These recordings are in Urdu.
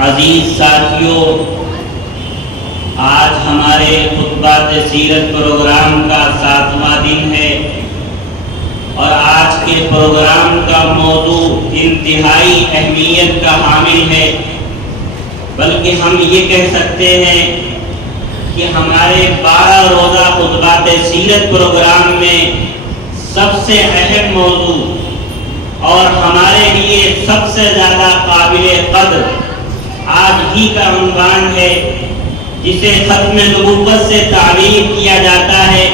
عزیز ساتھیوں، آج ہمارے خطبات سیرت پروگرام کا 7واں دن ہے اور آج کے پروگرام کا موضوع انتہائی اہمیت کا حامل ہے، بلکہ ہم یہ کہہ سکتے ہیں کہ ہمارے 12 روزہ خطبات سیرت پروگرام میں سب سے اہم موضوع اور ہمارے لیے سب سے زیادہ قابل قدر آج ہی کا عنوان ہے، جسے ختم نبوت سے تعبیر کیا جاتا ہے۔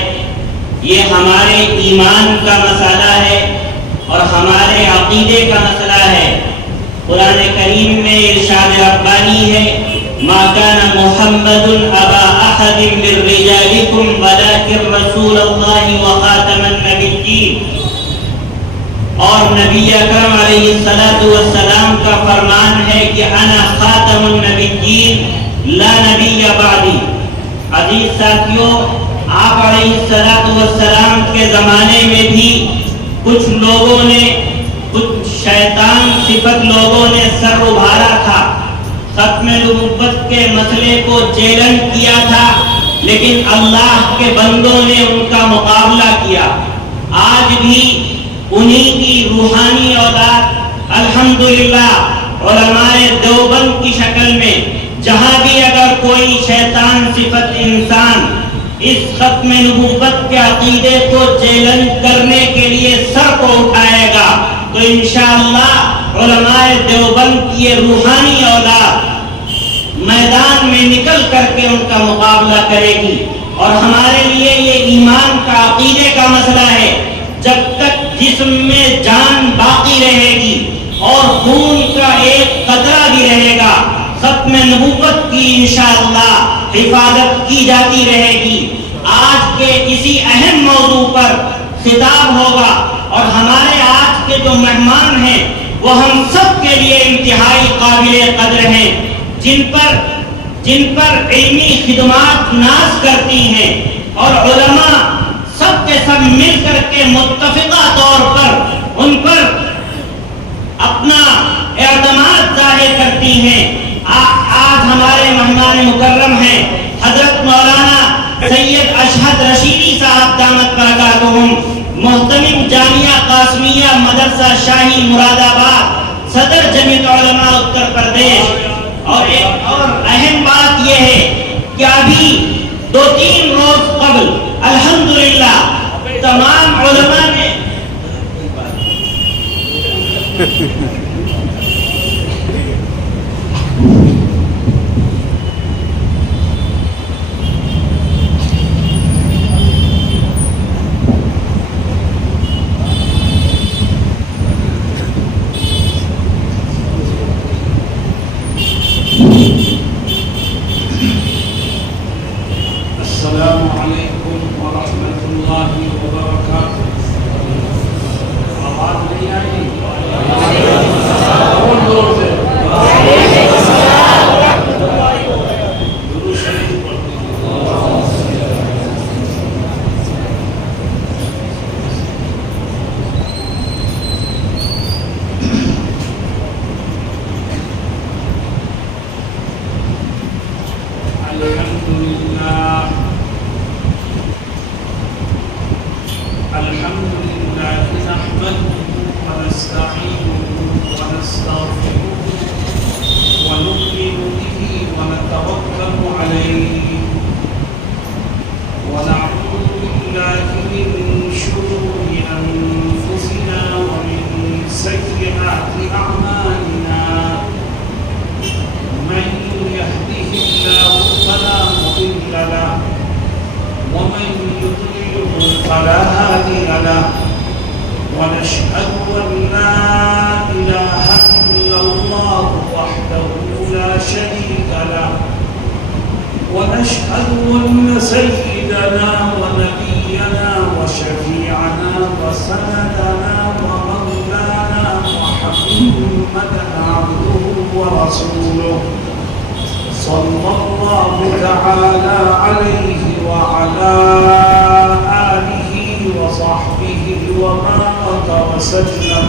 یہ ہمارے ایمان کا مسئلہ ہے اور ہمارے عقیدے کا مسئلہ ہے۔ قرآن کریم میں ارشاد ربانی ہے، ما کان محمد ابا احد من رجالکم ولکن رسول اللہ وخاتم النبیین، اور نبی اکرم علیہ السلام کا فرمان ہے کہ انا خاتم النبیین لا نبی بعدی۔ عزیز ساتھیوں، آپ علیہ السلام کے زمانے میں بھی کچھ لوگوں نے، کچھ شیطان صفت لوگوں نے سر ابھارا تھا، ختم نبوت کے مسئلے کو چیلنج کیا تھا، لیکن اللہ کے بندوں نے ان کا مقابلہ کیا۔ آج بھی انہی کی روحانی اولاد الحمدللہ علماء دیوبند کی شکل میں جہاں بھی اگر کوئی شیطان صفت انسان اس ختم نبوت کے عقیدے کو چیلنج کرنے کے لیے سر کو اٹھائے گا تو انشاءاللہ علماء دیوبند کی یہ روحانی اولاد میدان میں نکل کر کے ان کا مقابلہ کرے گی۔ اور ہمارے لیے یہ ایمان کا عقیدے کا مسئلہ ہے، جب تک جسم میں جان باقی رہے گی اور خون کا ایک قطرہ بھی رہے گا، ختم نبوت کی انشاءاللہ حفاظت کی جاتی رہے گی۔ آج کے اسی اہم موضوع پر خطاب ہوگا اور ہمارے آج کے جو مہمان ہیں وہ ہم سب کے لیے انتہائی قابل قدر ہیں، جن پر علمی خدمات ناز کرتی ہیں، اور علماء سب کے سب مل کر کے متفقہ طور پر ان پر اپنا اعتماد ظاہر کرتی ہیں۔ آج ہمارے مہمان مکرم ہیں حضرت مولانا سید اشہد رشیدی صاحب دامت برکاتہم، محتمم جامعہ قاسمیہ مدرسہ شاہی مراد آباد، صدر جمعیت علماء اتر پردیش۔ اور ایک اور اہم بات یہ ہے کہ ابھی 2-3 روز قبل الحمدللہ تمام علماء نے السلام علیکم ورحمۃ اللہ وبرکاتہ۔ آواز نہیں آئی؟ زور سے درود شریف پڑھتے ہیں۔ الحمد لله نحمده ونستعينه ونستغفره ونؤمن به ونتوكل عليه ونعوذ بالله من شرور أنفسنا ومن سيئات أعمالنا، من يهده الله فلا مضل له ومن يضلل فلا هادي له، ونشهد أن لا إله إلا الله وحده لا شريك له، ونشهد أن سيدنا ونبينا وشفيعنا وسندنا ومولانا محمدا عبده ورسوله، صلى الله تعالى عليه وعلى آله وصحبه وبارك وسلم۔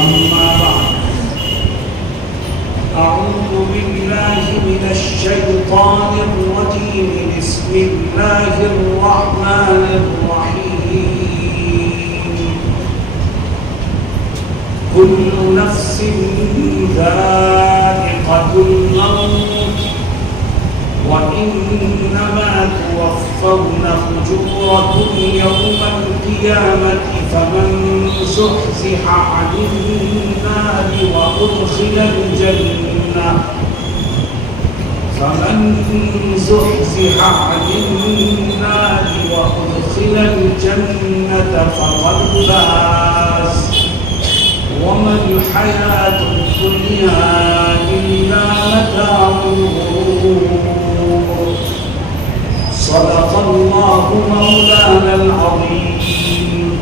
أما بعد، أعوذ بالله من الشيطان الرجيم بسم الله الرحمن الرحيم كل نفس ذائقة الموت وإنما توفون أجوركم يوم القيامة فمن زحزح عن النار وأدخل الجنة فقد فاز وما الحياة الدنيا إلا متاع الغرور صدق الله مولانا العظيم.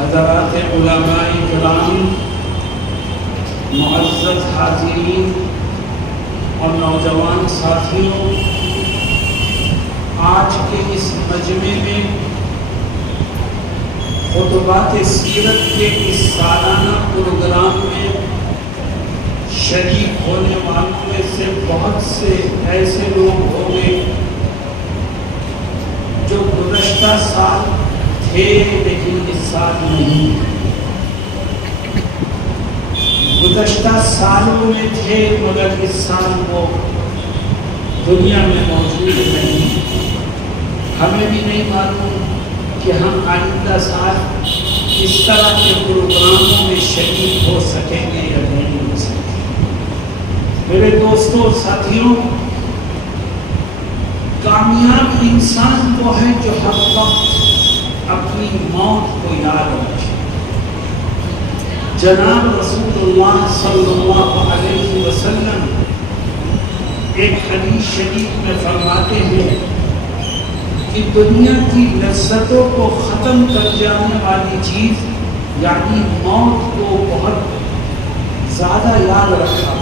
حضرات علماء کرام، معزز حاضرین اور نوجوان ساتھیوں، آج کے اس مجمع میں خطبات سیرت کے اس سالانہ پروگرام میں شریک ہونے والوں میں سے بہت سے ایسے لوگ ہوں گے جو گزشتہ سال تھے لیکن اس سال نہیں، گزشتہ سالوں میں تھے مگر اس سال وہ دنیا میں موجود نہیں. ہمیں بھی نہیں معلوم کہ ہم آئندہ سال اس طرح کے پروگراموں میں شریک ہو سکیں گے یا نہیں ہو سکیں گے. میرے دوستوں اور ساتھیوں، کامیاب انسان وہ ہے جو ہر وقت اپنی موت کو یاد رکھے. جناب رسول اللہ صلی اللہ علیہ وسلم ایک حدیث شریف میں فرماتے ہیں کہ دنیا کی لذتوں کو ختم کر جانے والی چیز یعنی موت کو بہت زیادہ یاد رکھا.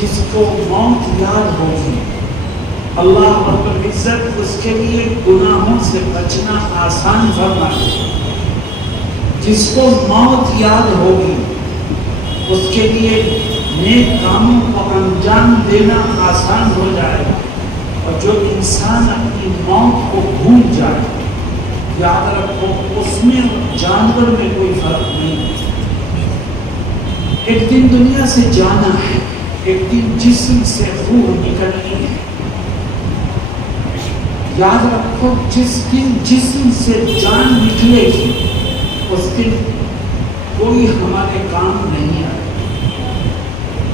جس کو موت یاد ہوگی اللہ رب العزت اس کے لیے گناہوں سے بچنا آسان فرما دے. جس کو موت یاد ہوگی اس کے لیے نیک کاموں کو انجام دینا آسان ہو جائے گا. اور جو انسان اپنی موت کو بھول جائے، یاد رکھو اس میں جانور میں کوئی فرق نہیں. ایک دن دنیا سے جانا ہے، ایک دن جسم سے روح نکلنی ہے. یاد رکھو جس دن جسم سے جان نکلے گی اس دن کوئی ہمارے کام نہیں آئے.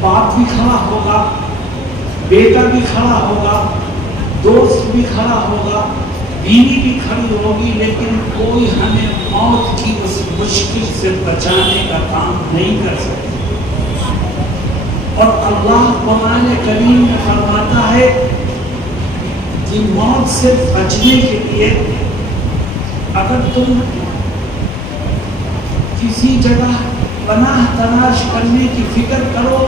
باپ بھی کھڑا ہوگا، بیٹا بھی کھڑا ہوگا، دوست بھی کھڑا ہوگا، بیوی بھی کھڑی ہوگی، لیکن کوئی ہمیں موت کی اس مشکل سے بچانے کا کام نہیں کر سکتا. اور اللہ قرآن کریم میں فرماتا ہے کہ موت سے بچنے کے لیے اگر تم کسی جگہ پناہ تلاش کرنے کی فکر کرو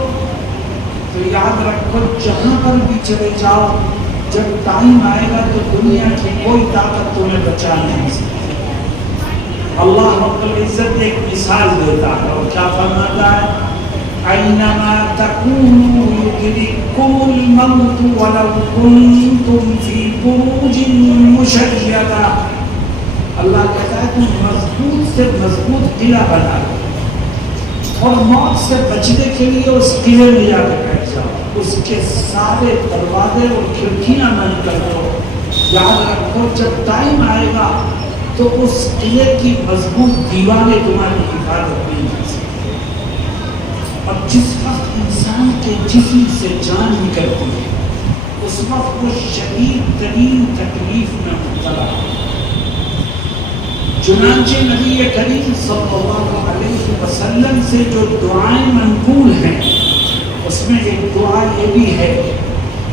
تو یاد رکھو جہاں پر بھی چلے جاؤ، جب ٹائم آئے گا تو دنیا کی کوئی طاقت تمہیں بچا نہیں سکتی. اللہ رب العزت ایک مثال دیتا ہے اور کیا فرماتا ہے؟ اینما تکونوا یدرککم الموت ولو کنتم فی بروج مشیدہ. اللہ کہتا ہے تم مضبوط سے مضبوط قلعہ بنا لو اور موت سے بچنے کے لیے اس قلعے میں جا کے بیٹھ جاؤ، اس کے سارے دروازے اور کھڑکیاں بند کر دو. یاد رکھو جب ٹائم آئے گا تو اس قلعے کی مضبوط دیواریں تمہاری حفاظت نہیں کر سکتی. اور جس وقت انسان کے جسم سے جان نکلتی ہے اس وقت وہ شدید ترین تکلیف میں مبتلا ہے. چنانچہ نبی کریم صلی اللہ علیہ وسلم سے جو دعائیں منقول ہیں اس میں ایک دعا یہ بھی ہے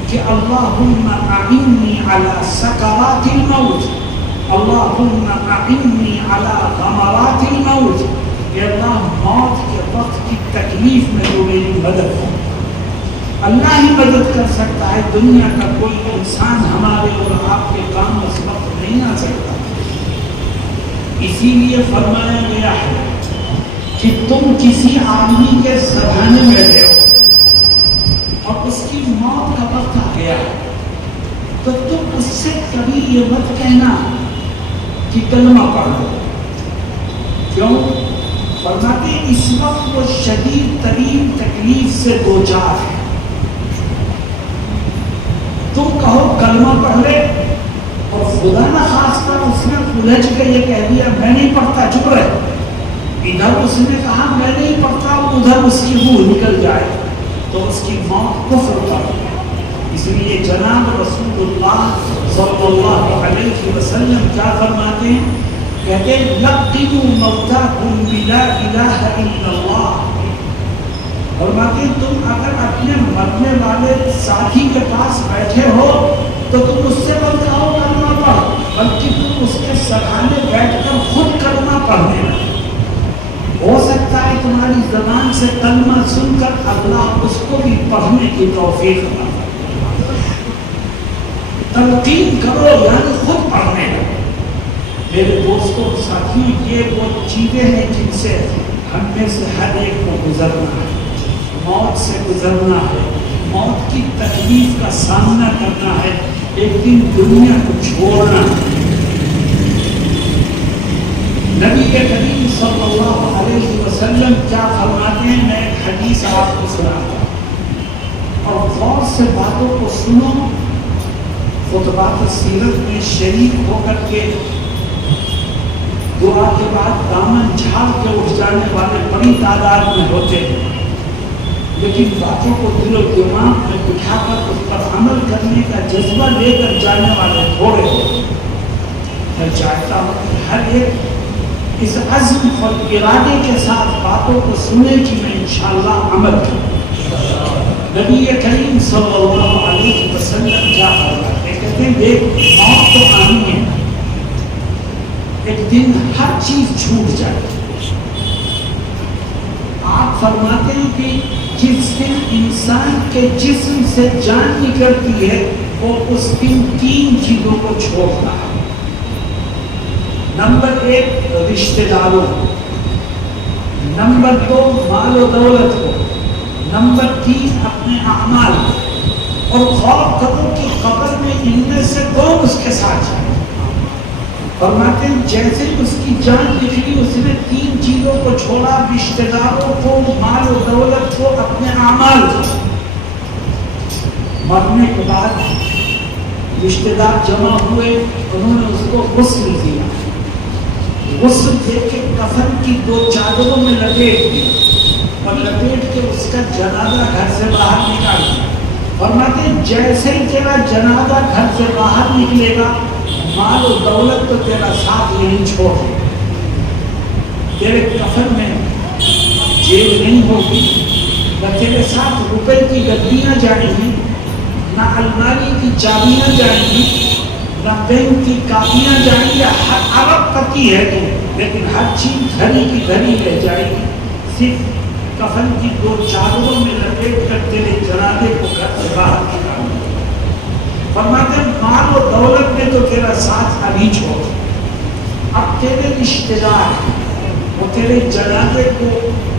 کہ اللہم اعنی علی سکرات الموت، اللہم اعنی علی غمرات الموت. کہ اللہ موت کے وقت کی تکلیف میں تو میری مدد ہو. اللہ ہی مدد کر سکتا ہے، دنیا کا کوئی انسان ہمارے اور آپ کے کام اس وقت نہیں آ سکتا. اسی لیے فرمایا گیا ہے کہ تم کسی آدمی کے سراہنے میں بیٹھے ہو اور اس کی موت کا وقت آ گیا تو تم اس سے کبھی یہ مت کہنا کہ کلمہ پڑھ لو. کیوں؟ فرماتے ہیں اس وقت وہ شدید ترین تکلیف سے دوچار ہے. تم کہو کلمہ پڑھ لے اور خدا نہ خاص کر اس نے الجھ کے یہ کہہ دیا میں نہیں پڑھتا چپ رہے. ادھر اس نے کہا میں نہیں پڑھتا ادھر اس کی روح نکل جائے تو اس کی موت کفر پر. اس لیے جناب رسول اللہ صلی اللہ علیہ وسلم کیا فرماتے ہیں؟ کہتے ہیں لقنوا موتاکم بلا الہ الا اللہ. فرماتے ہیں تم اگر اپنے مرنے والے ساتھی کے پاس بیٹھے ہو تو تم اس سے مت کہو کلمہ پڑھ بلکہ تم اس کے سراہنے بیٹھ کر خود کلمہ پڑھنے لگو. ہو سکتا ہے تمہاری زبان سے کلمہ سن کر اللہ اس کو بھی پڑھنے کی توفیق عطا فرمائے. تلقین کرو یعنی خود پڑھنے لگو. میرے دوستوں ساتھیوں یہ وہ چیزیں ہیں جن سے ہم میں سے ہر ایک کو گزرنا ہے. موت سے گزرنا ہے, موت کی تکلیف کا سامنا کرنا ہے, ایک دن دنیا کو چھوڑنا ہے. نبی کریم صلی اللہ علیہ وسلم کیا فرماتے ہیں؟ میں ایک حدیث آپ کو سناتا ہوں اور غور سے باتوں کو سنو. خطبات سیرت میں شریک ہو کر کے دعا کے بعد دامن جھاڑ کے اٹھ جانے والے بڑی تعداد میں ہوتے ہیں, لیکن باتوں کو دل و دماغ میں بٹھا کر اس پر عمل کرنے کا جذبہ لے کر جانے والے تھوڑے ہوتے ہیں. میں چاہتا ہوں کہ ہر ایک اس عزم اور ارادے کے ساتھ باتوں کو سنے کہ میں انشاءاللہ عمل کروں. نبی کریم صلی اللہ علیہ وسلم کیا فرماتے ہیں؟ کہتے ہیں دیکھ موت تو آنی ہے, ایک دن ہر چیز چھوٹ جائے. آپ فرماتے ہیں کہ جس دن انسان کے جسم سے جان نکلتی ہے وہ اس دن 3 چیزوں کو چھوڑنا ہے. نمبر 1 رشتہ داروں, نمبر 2 مال و دولت کو, نمبر 3 اپنے اعمال. اور غور کرو کہ قبر میں ان میں سے کون اس کے ساتھ جائے. فرماتے ہیں جیسے اس کی جان نکلی اس نے 3 چیزوں کو چھوڑا, رشتہ داروں کو, مال و دولت کو, اپنے اعمال کو. مرنے کے بعد رشتہ دار جمع ہوئے, انہوں نے اس کو غسل دیا. غسل دے کے کفن کی 2 چادروں میں لپیٹ دیا اور لپیٹ کے اس کا جنازہ گھر سے باہر نکال دیا. فرماتے ہیں جیسے ہی تیرا جنازہ گھر سے باہر نکلے گا مال و دولت تو تیرا ساتھ نہیں چھوڑ دے. تیرے کفن میں جیب نہیں ہوگی, نہ تیرے ساتھ روپے کی گڈیاں جائیں گی, نہ الماری کی چابیاں جائیں گی, نہ بینک کی کاپیاں جائیں گی. ہر ارب پتی ہے تو, لیکن ہر چیز گھڑی کی گھڑی رہ جائے گی. صرف کفن کی 2 چادروں میں لپیٹ کر تیرے جنازے کو گھر سے باہر نکالنا. فرماتے ہیں مال و دولت میں تو تیرا ساتھ ابھی چھوڑ. اب تیرے رشتہ دار وہ تیرے جنازے کو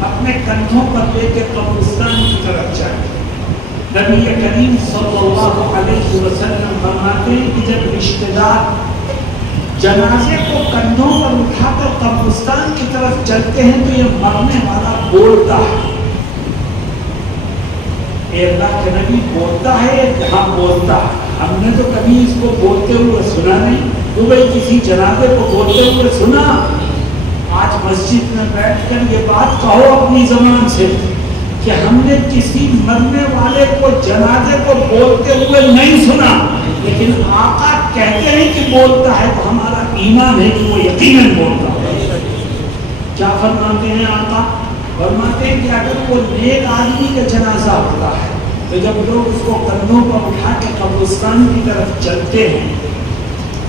اپنے کندھوں پر لے کے قبرستان کی طرف جائیں. نبی کریم صلی اللہ علیہ وسلم فرماتے ہیں کہ جب رشتہ دار جنازے کو کندھوں پر اٹھا کر قبرستان کی طرف چلتے ہیں تو یہ مرنے والا بولتا ہے. اے اللہ کے نبی بولتا ہے, جہاں بولتا ہے. ہم نے تو کبھی اس کو بولتے ہوئے سنا نہیں. تو بھائی کسی جنازے کو بولتے ہوئے سنا؟ آج مسجد میں بیٹھ کر یہ بات کہو اپنی زبان سے کہ ہم نے کسی مرنے والے کو جنازے کو بولتے ہوئے نہیں سنا, لیکن آقا کہتے ہیں کہ بولتا ہے تو ہمارا ایمان ہے کہ وہ یقیناً بولتا ہے. کیا فرماتے ہیں آقا؟ فرماتے ہیں کہ اگر وہ نیک آدمی کا جنازہ ہوتا ہے تو جب لوگ اس کو کندھوں پر اٹھا کے قبرستان کی طرف چلتے ہیں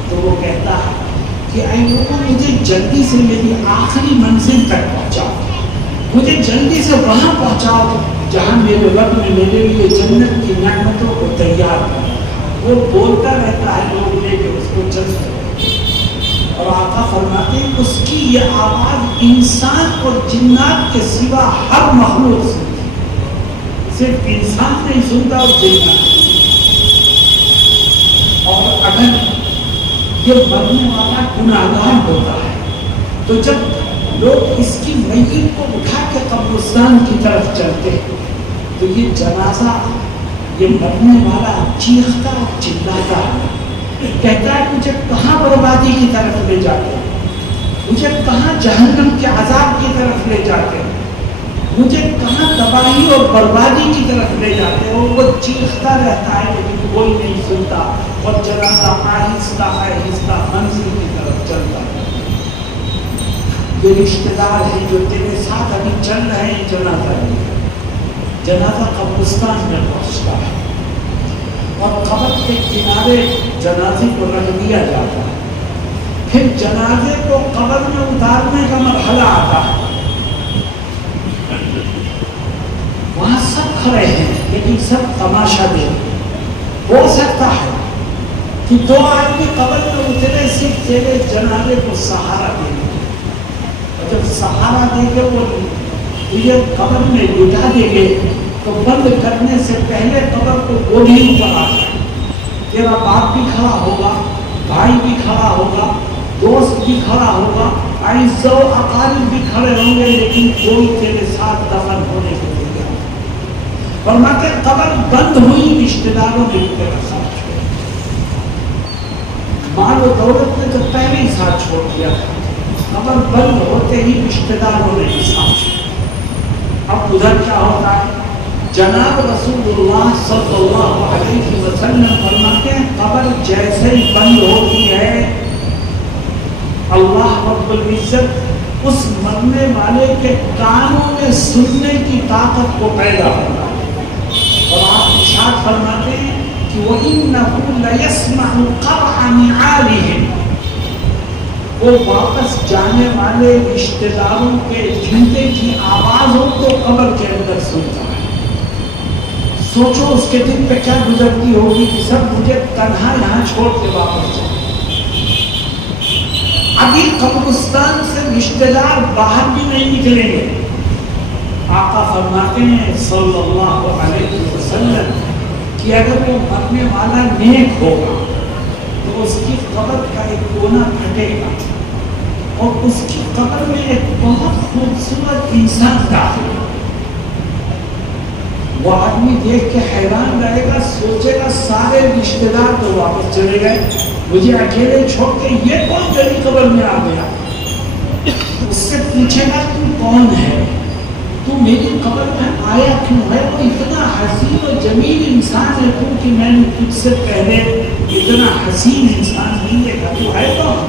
تو وہ کہتا ہے کہ اے لوگوں مجھے جلدی سے میری آخری منزل تک پہنچاؤ, مجھے جلدی سے وہاں پہنچاؤ جہاں میرے رب نے میرے لیے جنت کی نعمتوں کو تیار کیا. وہ بولتا رہتا ہے, لوگ لے کے اس کو چلتے. اور اور آقا فرماتے ہیں اس کی یہ آواز انسان اور جنات کے سوا ہر مخلوق سنتی، صرف انسان نہیں سنتا اور جنات۔ اور اگر یہ مرنے والا گناہگار ہوتا ہے تو جب لوگ اس کی میت کو اٹھا کے قبرستان کی طرف چلتے ہیں تو یہ جنازہ، یہ مرنے والا چیختا اور چلاتا ہے، کہتا ہے مجھے کہاں بربادی کی طرف لے جاتے ہیں، مجھے کہاں جہنم کے عذاب کی طرف لے جاتے ہیں، مجھے کہاں تباہی اور بربادی کی طرف لے جاتے ہیں۔ اور وہ چیختا رہتا ہے لیکن کوئی نہیں سنتا، اور جنازہ آہستہ آہستہ منزل کی طرف چلتا ہے۔ یہ رشتے دار ہیں جو تیرے ساتھ ابھی چل رہے ہیں، جنازہ قبرستان میں پہنچتا ہے اور قبر کے کنارے جنازے کو رکھ دیا جاتا ہے، پھر جنازے کو قبر میں اتارنے کا مرحلہ آتا ہے۔ وہاں سب کھڑے ہیں لیکن سب تماشا دیکھتے ہیں۔ ہو سکتا ہے کہ دو آدمی قبر میں اترے صرف تیرے جنازے کو سہارا دیں گے، اور جب سہارا دے کے وہ تجھے قبر میں لٹا دیں گے تو بند کرنے سے پہلے قبر کو گودی اوپر آ جائے، تیرا باپ بھی کھڑا ہوگا، بھائی بھی کھڑا ہوگا، دوست بھی کھڑا ہوگا، اعزاء و اقارب بھی کھڑے ہوں گے، لیکن کوئی تیرے ساتھ دفن ہونے کو نہیں گیا۔ فرماتے قبر بند ہوئی، رشتے داروں نے تیرا ساتھ چھوڑا، مال و دولت نے تو پہلے ہی ساتھ چھوڑ دیا تھا، قبر بند ہوتے ہی رشتے داروں نے بھی ساتھ چھوڑا۔ اب ادھر کیا ہوتا ہے؟ جناب رسول اللہ صلی اللہ علیہ وسلم فرماتے ہیں قبر جیسے ہی بند ہوتی ہے، اللہ رب العزت اس مرنے والے کے کانوں میں سننے کی طاقت کو پیدا ہوتا ہے، اور آپ ارشاد فرماتے ہیں کہ وَإِنَّهُ لَيَسْمَعُ قَرْعَ نِعَالِهِمْ، وہ واپس جانے والے رشتے داروں کے جوتے کی آواز ہو تو قبر کے اندر سنتا ہے۔ سوچو اس کے دل پہ کیا گزرتی ہوگی کہ سب مجھے تنہا یہاں چھوڑ کے واپس جائیں۔ ابھی قبرستان سے رشتے دار باہر بھی نہیں نکلیں گے۔ آقا فرماتے ہیں صلی اللہ علیہ وسلم کہ اگر وہ مرنے والا نیک ہوگا تو اس کی قبر کا ایک کونا پھٹے گا اور اس کی قبر میں ایک بہت خوبصورت انسان داخل ہوگا۔ وہ آدمی دیکھ کے حیران رہے گا، سوچے گا سارے رشتے دار تو واپس چلے گئے، مجھے اکیلے چھوڑ کے یہ کون میری قبر میں آ گیا؟ اس سے پوچھے گا تو کون ہے، تو میری قبر میں آیا کیوں ہے؟ وہ اتنا حسین و جمیل انسان ہے تو کہ میں نے تجھ سے پہلے اتنا حسین انسان نہیں دیکھا، تو ہے کون؟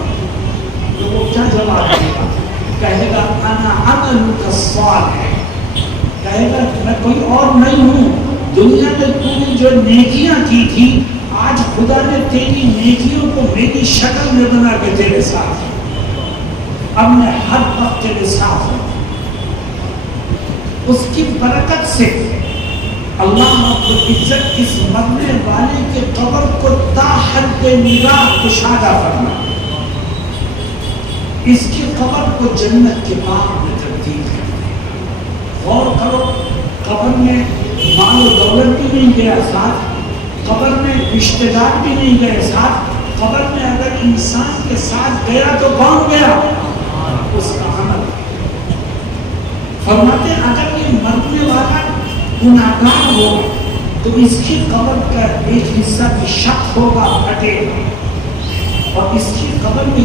تو وہ کیا جواب دے گا؟ کہے گا انا عملک الصالح، کہے گا میں کوئی اور نہیں ہوں، دنیا میں تو نے جو نیکیاں کی تھی آج خدا نے تیری نیکیوں کو میری شکل میں بنا کے تیرے ساتھ ہے، اب میں ہر وقت تیرے ساتھ ہوں۔ اس کی برکت سے اللہ رب العزت اس مرنے والے کے قبر کو تا حد نگاہ کشادہ فرمائے، اس کی قبر کو جنت کے باغ میں تبدیل کر دے۔ غور کرو، قبر میں مال و دولت بھی نہیں گیا ساتھ، قبر میں رشتے دار بھی نہیں گئے ساتھ، قبر میں اگر انسان کے ساتھ گیا تو کون گیا؟ اس کا عمل۔ فرماتے ہیں اگر یہ مرنے والا گناہگار ہو تو اس کی قبر کا ایک حصہ بھی شک ہوگا، ہٹے گا، اور اس کی قبر میں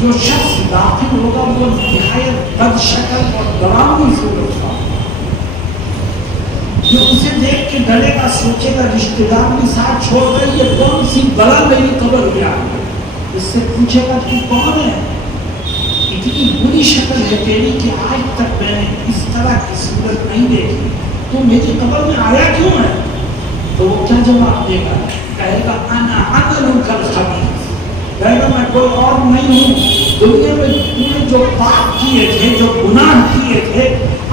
جو شخص داخل ہوگا وہ نہایت بد شکل اور ڈراؤنی صورت کا، جو اسے دیکھ کے ڈرے گا، سوچے گا رشتے دار بھی ساتھ چھوڑ گئے، یہ کون سی بلا میری قبر میں آ گئی۔ اس سے پوچھے گا تو کون ہے؟ اتنی بری شکل ہے تیری کہ آج تک میں نے اس طرح کی صورت نہیں دیکھی، تو میری قبر میں آیا کیوں ہے؟ تو وہ کیا جواب دے گا؟ کہے گا انا عملک الخبیث، کہے گا میں کوئی اور نہیں ہوں، دنیا میں تم جو پاپ کیے تھے، جو گناہ کیے تھے،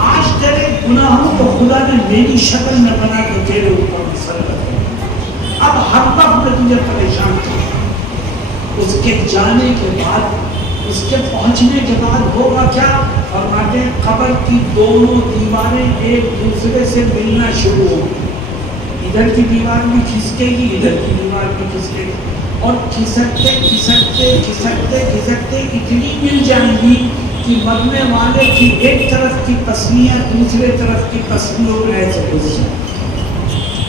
آج تیرے گناہوں کو خدا نے میری شکل میں بنا کے تیرے اوپر مسلط کیا، اب ہر وقت میں تجھے پریشان کروں۔ اس کے جانے کے بعد، اس کے پہنچنے کے بعد ہوگا کیا؟ فرماتے ہیں قبر کی دونوں دیواریں ایک دوسرے سے ملنا شروع ہوگی، ادھر کی دیوار میں کھسکے گی، ادھر کی دیوار میں کھسکے گی، اور کھسکتے کھسکتے کھسکتے کھسکتے اتنی مل جائیں گی کہ مرنے والے کی ایک طرف کی پسلیاں دوسرے طرف کی پسلیوں میں ایسے گھس جائیں۔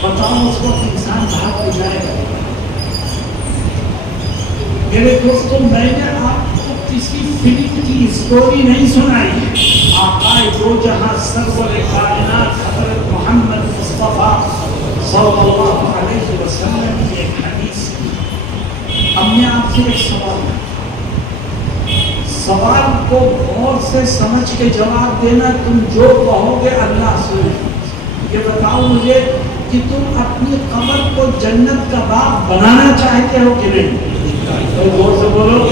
بتاؤ اس وقت انسان بھاگ ہو جائے گا۔ میرے دوستوں، میں نے آپ کو کسی فلم کی اسٹوری نہیں سنائی ہے، آقا دو جہاں سرور کائنات حضرت محمد مصطفیٰ صلی اللہ علیہ وسلم کی ایک حدیث۔ اب میں آپ سے ایک سوال کو غور سے سمجھ کے جواب دینا، تم جو کہو گے اللہ سنے۔ یہ بتاؤ مجھے کہ تم اپنی قبر کو جنت کا باغ بنانا چاہتے ہو کہ نہیں؟ غور سے بولو۔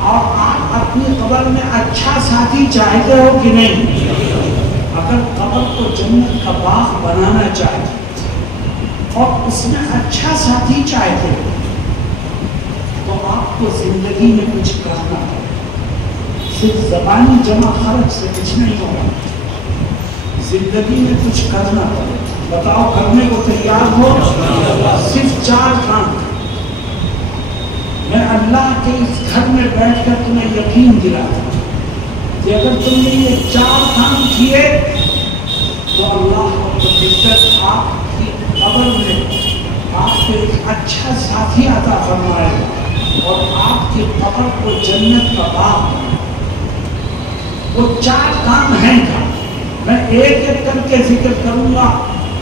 اور آپ اپنی قبر میں اچھا ساتھی چاہتے ہو کہ نہیں؟ اگر قبر کو جنت کا باغ بنانا چاہتے اور اس میں اچھا ساتھی چاہتے ہو تو آپ کو زندگی میں کچھ کرنا ہے۔ صرف زبانی جمع خرچ سے کچھ نہیں ہوگا، زندگی میں کچھ کرنا پڑے۔ بتاؤ کرنے کو تیار ہو؟ صرف 4 کام۔ میں اللہ کے اس گھر میں بیٹھ کر تمہیں یقین دلاتا ہوں کہ اگر تم نے یہ 4 کام کیے تو اللہ رب العزت آپ کی قبر میں آپ کو ایک اچھا ساتھی عطا فرمائے گا اور آپ کی قبر کو جنت کا باغ بنائے گا۔ وہ 4 کام ہیں کیا؟ میں ایک ایک کر کے ذکر کروں گا،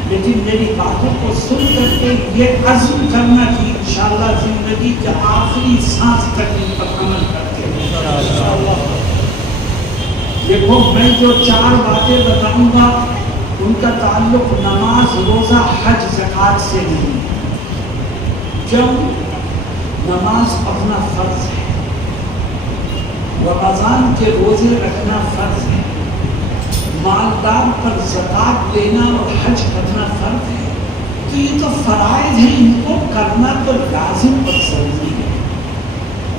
لیکن میری باتوں کو سن کر کے یہ عزم کرنا کہ انشاءاللہ زندگی کے آخری سانس تک ان پر عمل کرتے ہیں۔ دیکھو، میں جو 4 باتیں بتاؤں گا ان کا تعلق نماز، روزہ، حج، زکوٰۃ سے نہیں۔ کیوں؟ نماز پڑھنا فرض ہے، رمضان کے روزے رکھنا فرض ہے، مالدار پر زکوٰۃ دینا اور حج کرنا فرض ہے۔ تو یہ تو فرائض ہیں، ان کو کرنا تو لازم اور ضروری ہے۔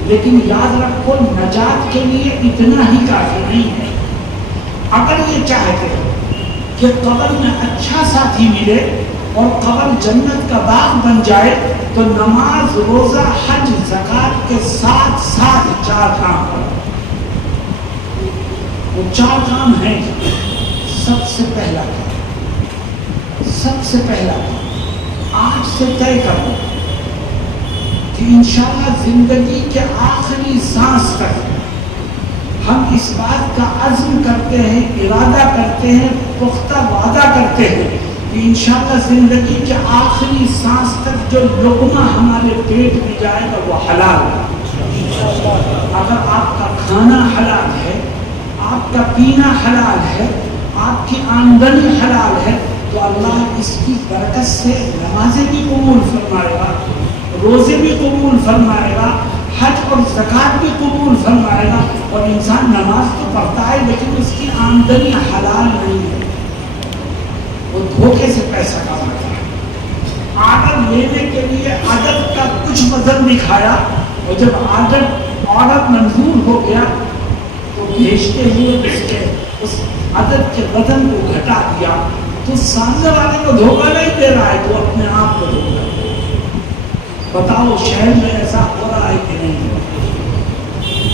لیکن یاد رکھو، نجات کے لیے اتنا ہی کافی نہیں ہے۔ اگر یہ چاہتے ہو کہ قبر میں اچھا ساتھی ملے اور قبر جنت کا باغ بن جائے تو نماز، روزہ، حج، زکوٰۃ کے ساتھ ساتھ 4 کام کرو۔ وہ 4 کام ہیں۔ سب سے پہلا کام آج سے طے کرو کہ انشاءاللہ زندگی کے آخری سانس تک ہم اس بات کا عزم کرتے ہیں، ارادہ کرتے ہیں، پختہ وعدہ کرتے ہیں کہ انشاءاللہ زندگی کے آخری سانس تک جو لقمہ ہمارے پیٹ میں جائے گا وہ حلال ہے۔ اگر آپ کا کھانا حلال ہے، آپ کا پینا حلال ہے، آپ کی آمدنی حلال ہے تو اللہ اس کی برکت سے نمازیں بھی قبول فرمائے گا، روزے بھی قبول فرمائے گا، حج اور زکوٰۃ بھی قبول فرمائے گا۔ اور انسان نماز تو پڑھتا ہے لیکن اس کی آمدنی حلال نہیں ہے، وہ دھوکے سے پیسہ کماتا ہے۔ آرڈر لینے کے لیے عدد کا کچھ وزن دکھایا اور جب آرڈر منظور ہو گیا تو بھیجتے ہوئے اس عدد کے وزن کو گھٹا دیا تو سامنے والے کو دھوکہ نہیں دے رہا ہے، تو اپنے آپ کو دھوکہ دے رہا ہے۔ بتاؤ شہر میں ایسا ہو رہا ہے کہ نہیں؟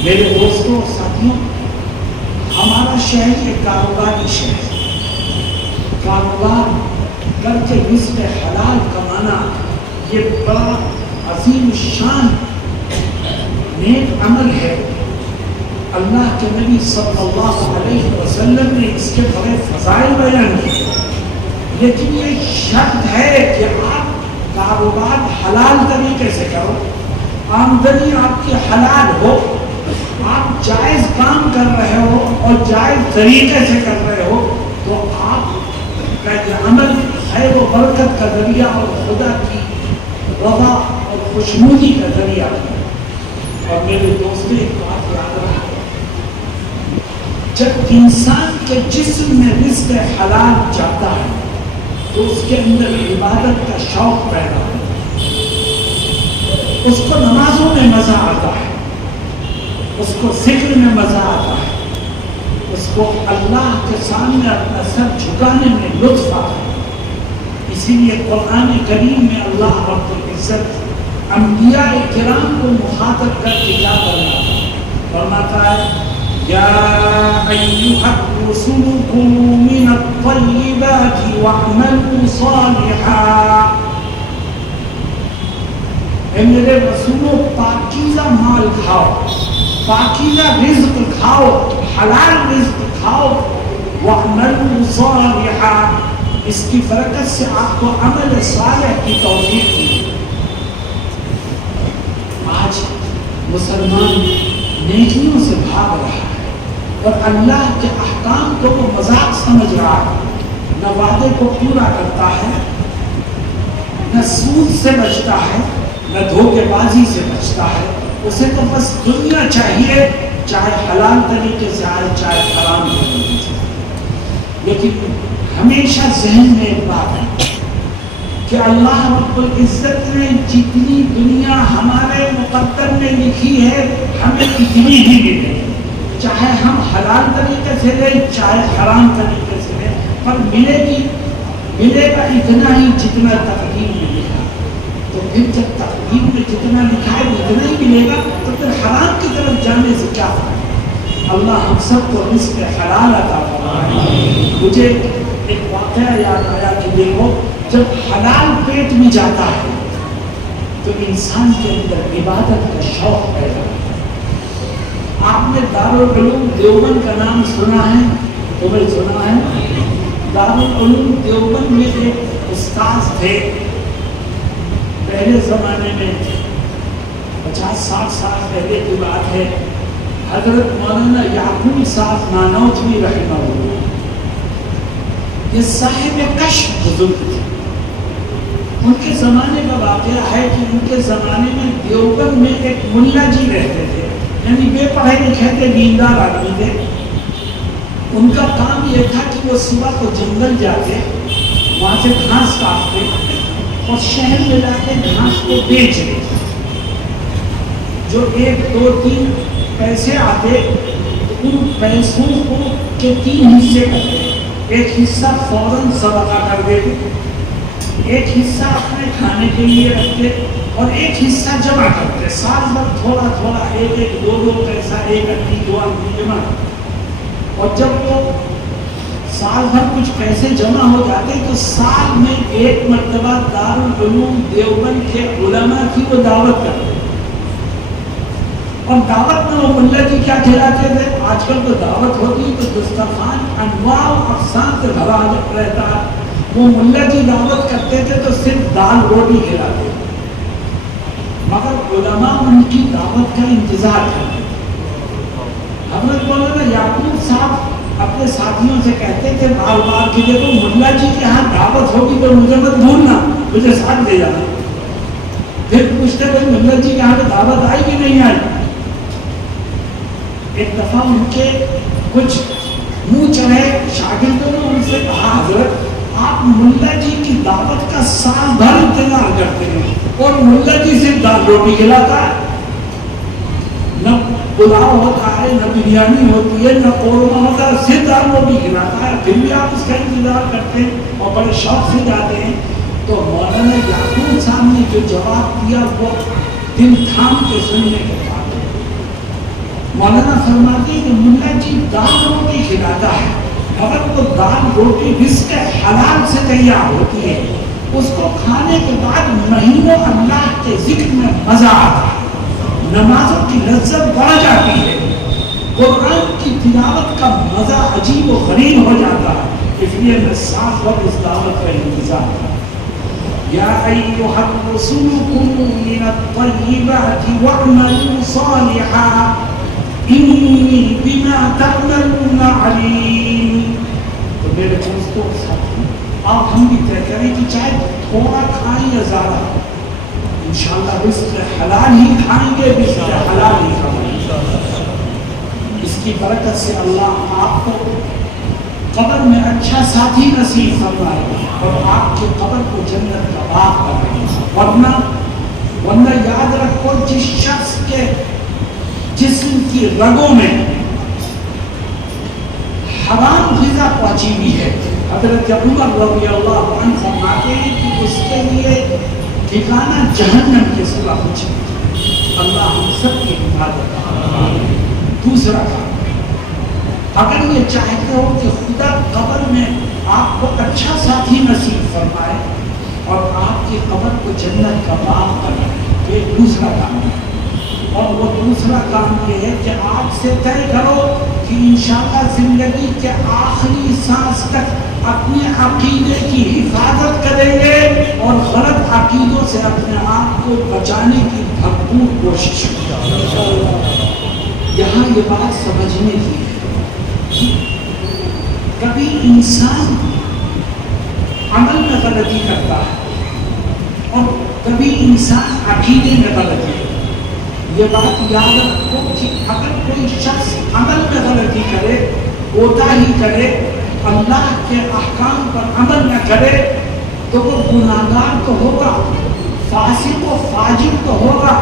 میرے دوستوں اور ساتھیوں، ہمارا شہر ایک کاروباری شہر ہے۔ کاروبار کر کے رزق حلال کمانا یہ بڑا عظیم شان نیک عمل ہے۔ اللہ کے نبی صلی اللہ علیہ وسلم نے اس کے بڑے فضائل بیان کیے، لیکن یہ شرط ہے کہ آپ کاروبار حلال طریقے سے کرو، آمدنی آپ کی حلال ہو، آپ جائز کام کر رہے ہو اور جائز طریقے سے کر رہے ہو تو آپ کا یہ عمل خیر و برکت کا ذریعہ اور خدا کی رضا اور خوشنودی کا ذریعہ ہے۔ اور میرے دوستوں، ایک بات یاد رکھو، جب انسان کے جسم میں رزق حلال جاتا ہے تو اس کے اندر عبادت کا شوق پیدا ہوتا ہے۔ اس کو نمازوں میں مزہ آتا ہے، اس کو ذکر میں مزہ آتا ہے، اس کو اللہ کے سامنے اپنا سر جھکانے میں لطف آتا ہے۔ اسی لیے قرآن کریم میں اللہ رب العزت انبیاء کرام کو مخاطب کر کے کیا فرماتا ہے؟ یا ایھا الرسل کلوا من الطیبات واعملوا صالحا، اے میرے رسولوں پاکیزہ مال کھاؤ، پاکیزہ رزق کھاؤ، حلال رزق کھاؤ، واعملوا صالحا، اس کی برکت سے آپ کو عمل صالح کی توفیق دی۔ آج مسلمان نیکیوں سے بھاگ رہا ہے اور اللہ کے احکام کو وہ مذاق سمجھ رہا ہے، نہ وعدے کو پورا کرتا ہے، نہ سود سے بچتا ہے، نہ دھوکے بازی سے بچتا ہے، اسے تو بس دنیا چاہیے، چاہے حلال طریقے سے آئے چاہے حرام طریقے سے۔ لیکن ہمیشہ ذہن میں ایک بات ہے کہ اللہ رب العزت نے جتنی دنیا ہمارے مقدر میں لکھی ہے ہمیں اتنی ہی ملے، چاہے ہم حلال طریقے سے لیں چاہے حرام طریقے سے لیں، پر ملے گا اتنا ہی جتنا تقدیر میں لکھا۔ تو پھر جب تقدیر میں جتنا لکھا ہے اتنا ہی ملے گا تو پھر حرام کی طرف جانے سے کیا فائدہ؟ اللہ ہم سب کو رزق حلال عطا فرمائے۔ مجھے ایک واقعہ یاد آیا کہ دیکھو جب حلال پیٹ میں جاتا ہے تو انسان کے اندر عبادت کا شوق پیدا ہوتا ہے۔ آپ نے دارالعلوم دیوبند کا نام سنا ہے؟ تمہیں سنا ہے؟ دارالعلوم دیوبند میں ایک استاذ تھے، پہلے زمانے میں 50-60 سال پہلے کی بات ہے، حضرت مولانا یعقوب صاحب نانوتوی رحمہ اللہ، یہ صاحب کشف بزرگ تھے۔ ان کے زمانے کا واقعہ ہے کہ ان کے زمانے میں دیوبند میں ایک ملا جی رہتے تھے، یعنی بے پڑھے لکھے تھے، دیندار آدمی تھے۔ ان کا کام یہ تھا کہ وہ صبح کو جنگل جاتے، وہاں سے گھاس کاٹتے اور شہر میں جا کے گھاس کو بیچ دیتے۔ جو 1 2 3 پیسے آتے ان پیسوں کو کے 3 حصے کرتے، ایک حصہ فوراً صدقہ کر دیتے، ایک حصہ اپنے کھانے کے لیے رکھتے اور ایک حصہ جمع کرتے، سال بھر تھوڑا تھوڑا 1 2 پیسہ 1 انٹی 2 انٹی جمع کرتے۔ اور جب وہ سال بھر کچھ پیسے جمع ہو جاتے تو سال میں 1 مرتبہ دارالعلوم دیوبند کے علماء کی وہ دعوت کرتے، اور دعوت میں وہ ملا جی کیا کھلاتے تھے؟ آج کل تو دعوت ہوتی تو دسترخوان انواع و اقسام سے بھرا رہتا ہے، وہ ملا جی دعوت کرتے تھے تو صرف دال روٹی کھلاتے تھے، مگر علماء ان کی دعوت کا انتظار کرتے۔ حضرت مولانا یعقوب صاحب اپنے ساتھیوں سے کہتے تھے بار بار کہ دیکھو ملا جی کے یہاں دعوت ہوگی تو مجھے مت بھولنا، مجھے ساتھ لے جانا۔ پھر پوچھتے تھے ملا جی کے یہاں دعوت آئی کہ نہیں آئی؟ ایک دفعہ ان کے کچھ منہ چڑھے شاگردوں نے ان سے کہا حضرت آپ ملا جی کی دعوت کا سال بھر انتظار کرتے ہیں اور ملا جی صرف دال روٹی کھلاتا ہے، نہ پلاؤ ہوتا ہے، نہ بریانی ہوتی ہے، نہ قورمہ ہوتا ہے، صرف دال روٹی کھلاتا ہے، پھر بھی آپ اس کا انتظار کرتے ہیں اور بڑے شوق سے جاتے ہیں۔ تو مولانا یعقوب صاحب نے جو جواب دیا وہ دل تھام کے سننے کے بعد مولانا فرماتے ہیں کہ ملا جی دال روٹی کھلاتا ہے، اگر وہ دال روٹی رزق حلال سے تیار ہوتی ہے اس کو کھانے کے بعد مہینوں اللہ کے ذکر میں مزہ آتا ہے، نمازوں کی لذت بڑھ جاتی ہے، قرآن کی تلاوت کا مزہ عجیب و غریب ہو جاتا ہے۔ اس لیے میں ساتھ وقت اس دعوت کا انتظار کرتا ہوں۔ یا ایھا الرسول کلوا من الطیبات واعملوا صالحا انی بما تعملون علیم۔ تو میرے دوستوں آپ ہم بھی طے کریں کہ چاہے تھوڑا کھائیں یا زیادہ، انشاءاللہ رزق حلال ہی کھائیں گے، رزق حلال ہی کھائیں گے۔ اس کی برکت سے اللہ آپ کو قبر میں اچھا ساتھی نصیب فرمائے اور آپ کی قبر کو جنت کا باغ کرے، ورنہ ورنہ یاد رکھو جس شخص کے جسم کی رگوں میں حرام غذا پہنچی ہوئی ہے، حضرت عمر رضی اللہ عنہ فرماتے ہیں کہ اس کے لیے ٹھکانہ جہنم کے سوا کچھ نہیں۔ اللہ ہم سب کی حفاظت کرے۔ دوسرا کام، اگر یہ چاہتے ہو کہ خدا قبر میں آپ کو اچھا ساتھی نصیب فرمائے اور آپ کی قبر کو جنت کا باغ کرے، یہ دوسرا کام ہے۔ اور وہ دوسرا کام یہ ہے کہ آپ سے طے کرو کہ انشاءاللہ زندگی کے آخری سانس تک اپنے عقیدے کی حفاظت کریں گے اور غلط عقیدوں سے اپنے آپ کو بچانے کی بھرپور کوشش کریں گے۔ یہاں یہ بات سمجھنے کی ہے کہ کبھی انسان عمل میں غلطی کرتا ہے اور کبھی انسان عقیدے میں غلطی کرتا ہے۔ یہ بات یاد رکھو کہ اگر کوئی شخص عمل میں غلطی کرے، کوتاہی کرے، اللہ کے احکام پر عمل نہ کرے تو وہ گناہگار تو ہوگا، فاسق و فاجر تو ہوگا،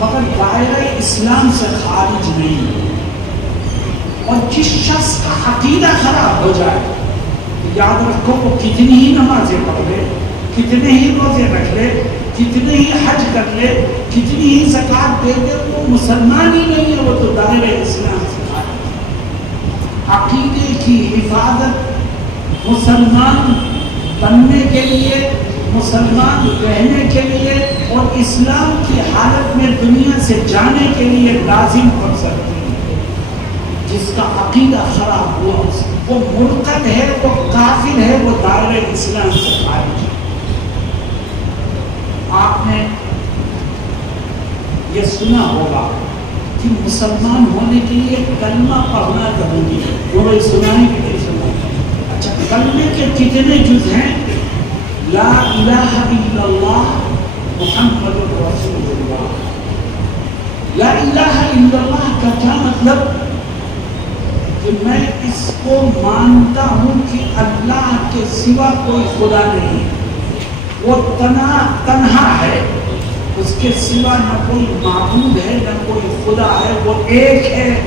مگر دائرہ اسلام سے خارج نہیں۔ اور جس شخص کا عقیدہ خراب ہو جائے، یاد رکھو وہ کتنی ہی نمازیں پڑھ لے، کتنے ہی روزے رکھ لے، کتنے ہی حج کر لے، کتنی ہی زکوٰۃ دے دے، وہ مسلمان ہی نہیں ہے، وہ تو دائرہ اسلام سے خارج ہے۔ عقیدے کی حفاظت مسلمان بننے کے لیے، مسلمان رہنے کے لیے اور اسلام کی حالت میں دنیا سے جانے کے لیے لازم پڑ سکتی ہے۔ جس کا عقیدہ خراب ہوا وہ مرتد ہے، وہ کافر ہے، وہ دائرہ اسلام سے خارج ہے۔ آپ نے یہ سنا ہوگا کہ مسلمان ہونے کے لیے کلمہ پڑھنا ضروری ہے، وہ سنائیں کہ نہیں سنائیں؟ اچھا، کلمے کے کتنے جز ہیں؟ لا الہ الا اللہ محمد رسول اللہ۔ لا الہ الا اللہ کا کیا مطلب؟ کہ میں اس کو مانتا ہوں کہ اللہ کے سوا کوئی خدا نہیں، وہ تنہا ہے، اس کے سوا نہ کوئی معبود ہے نہ کوئی خدا ہے، وہ ایک ہے،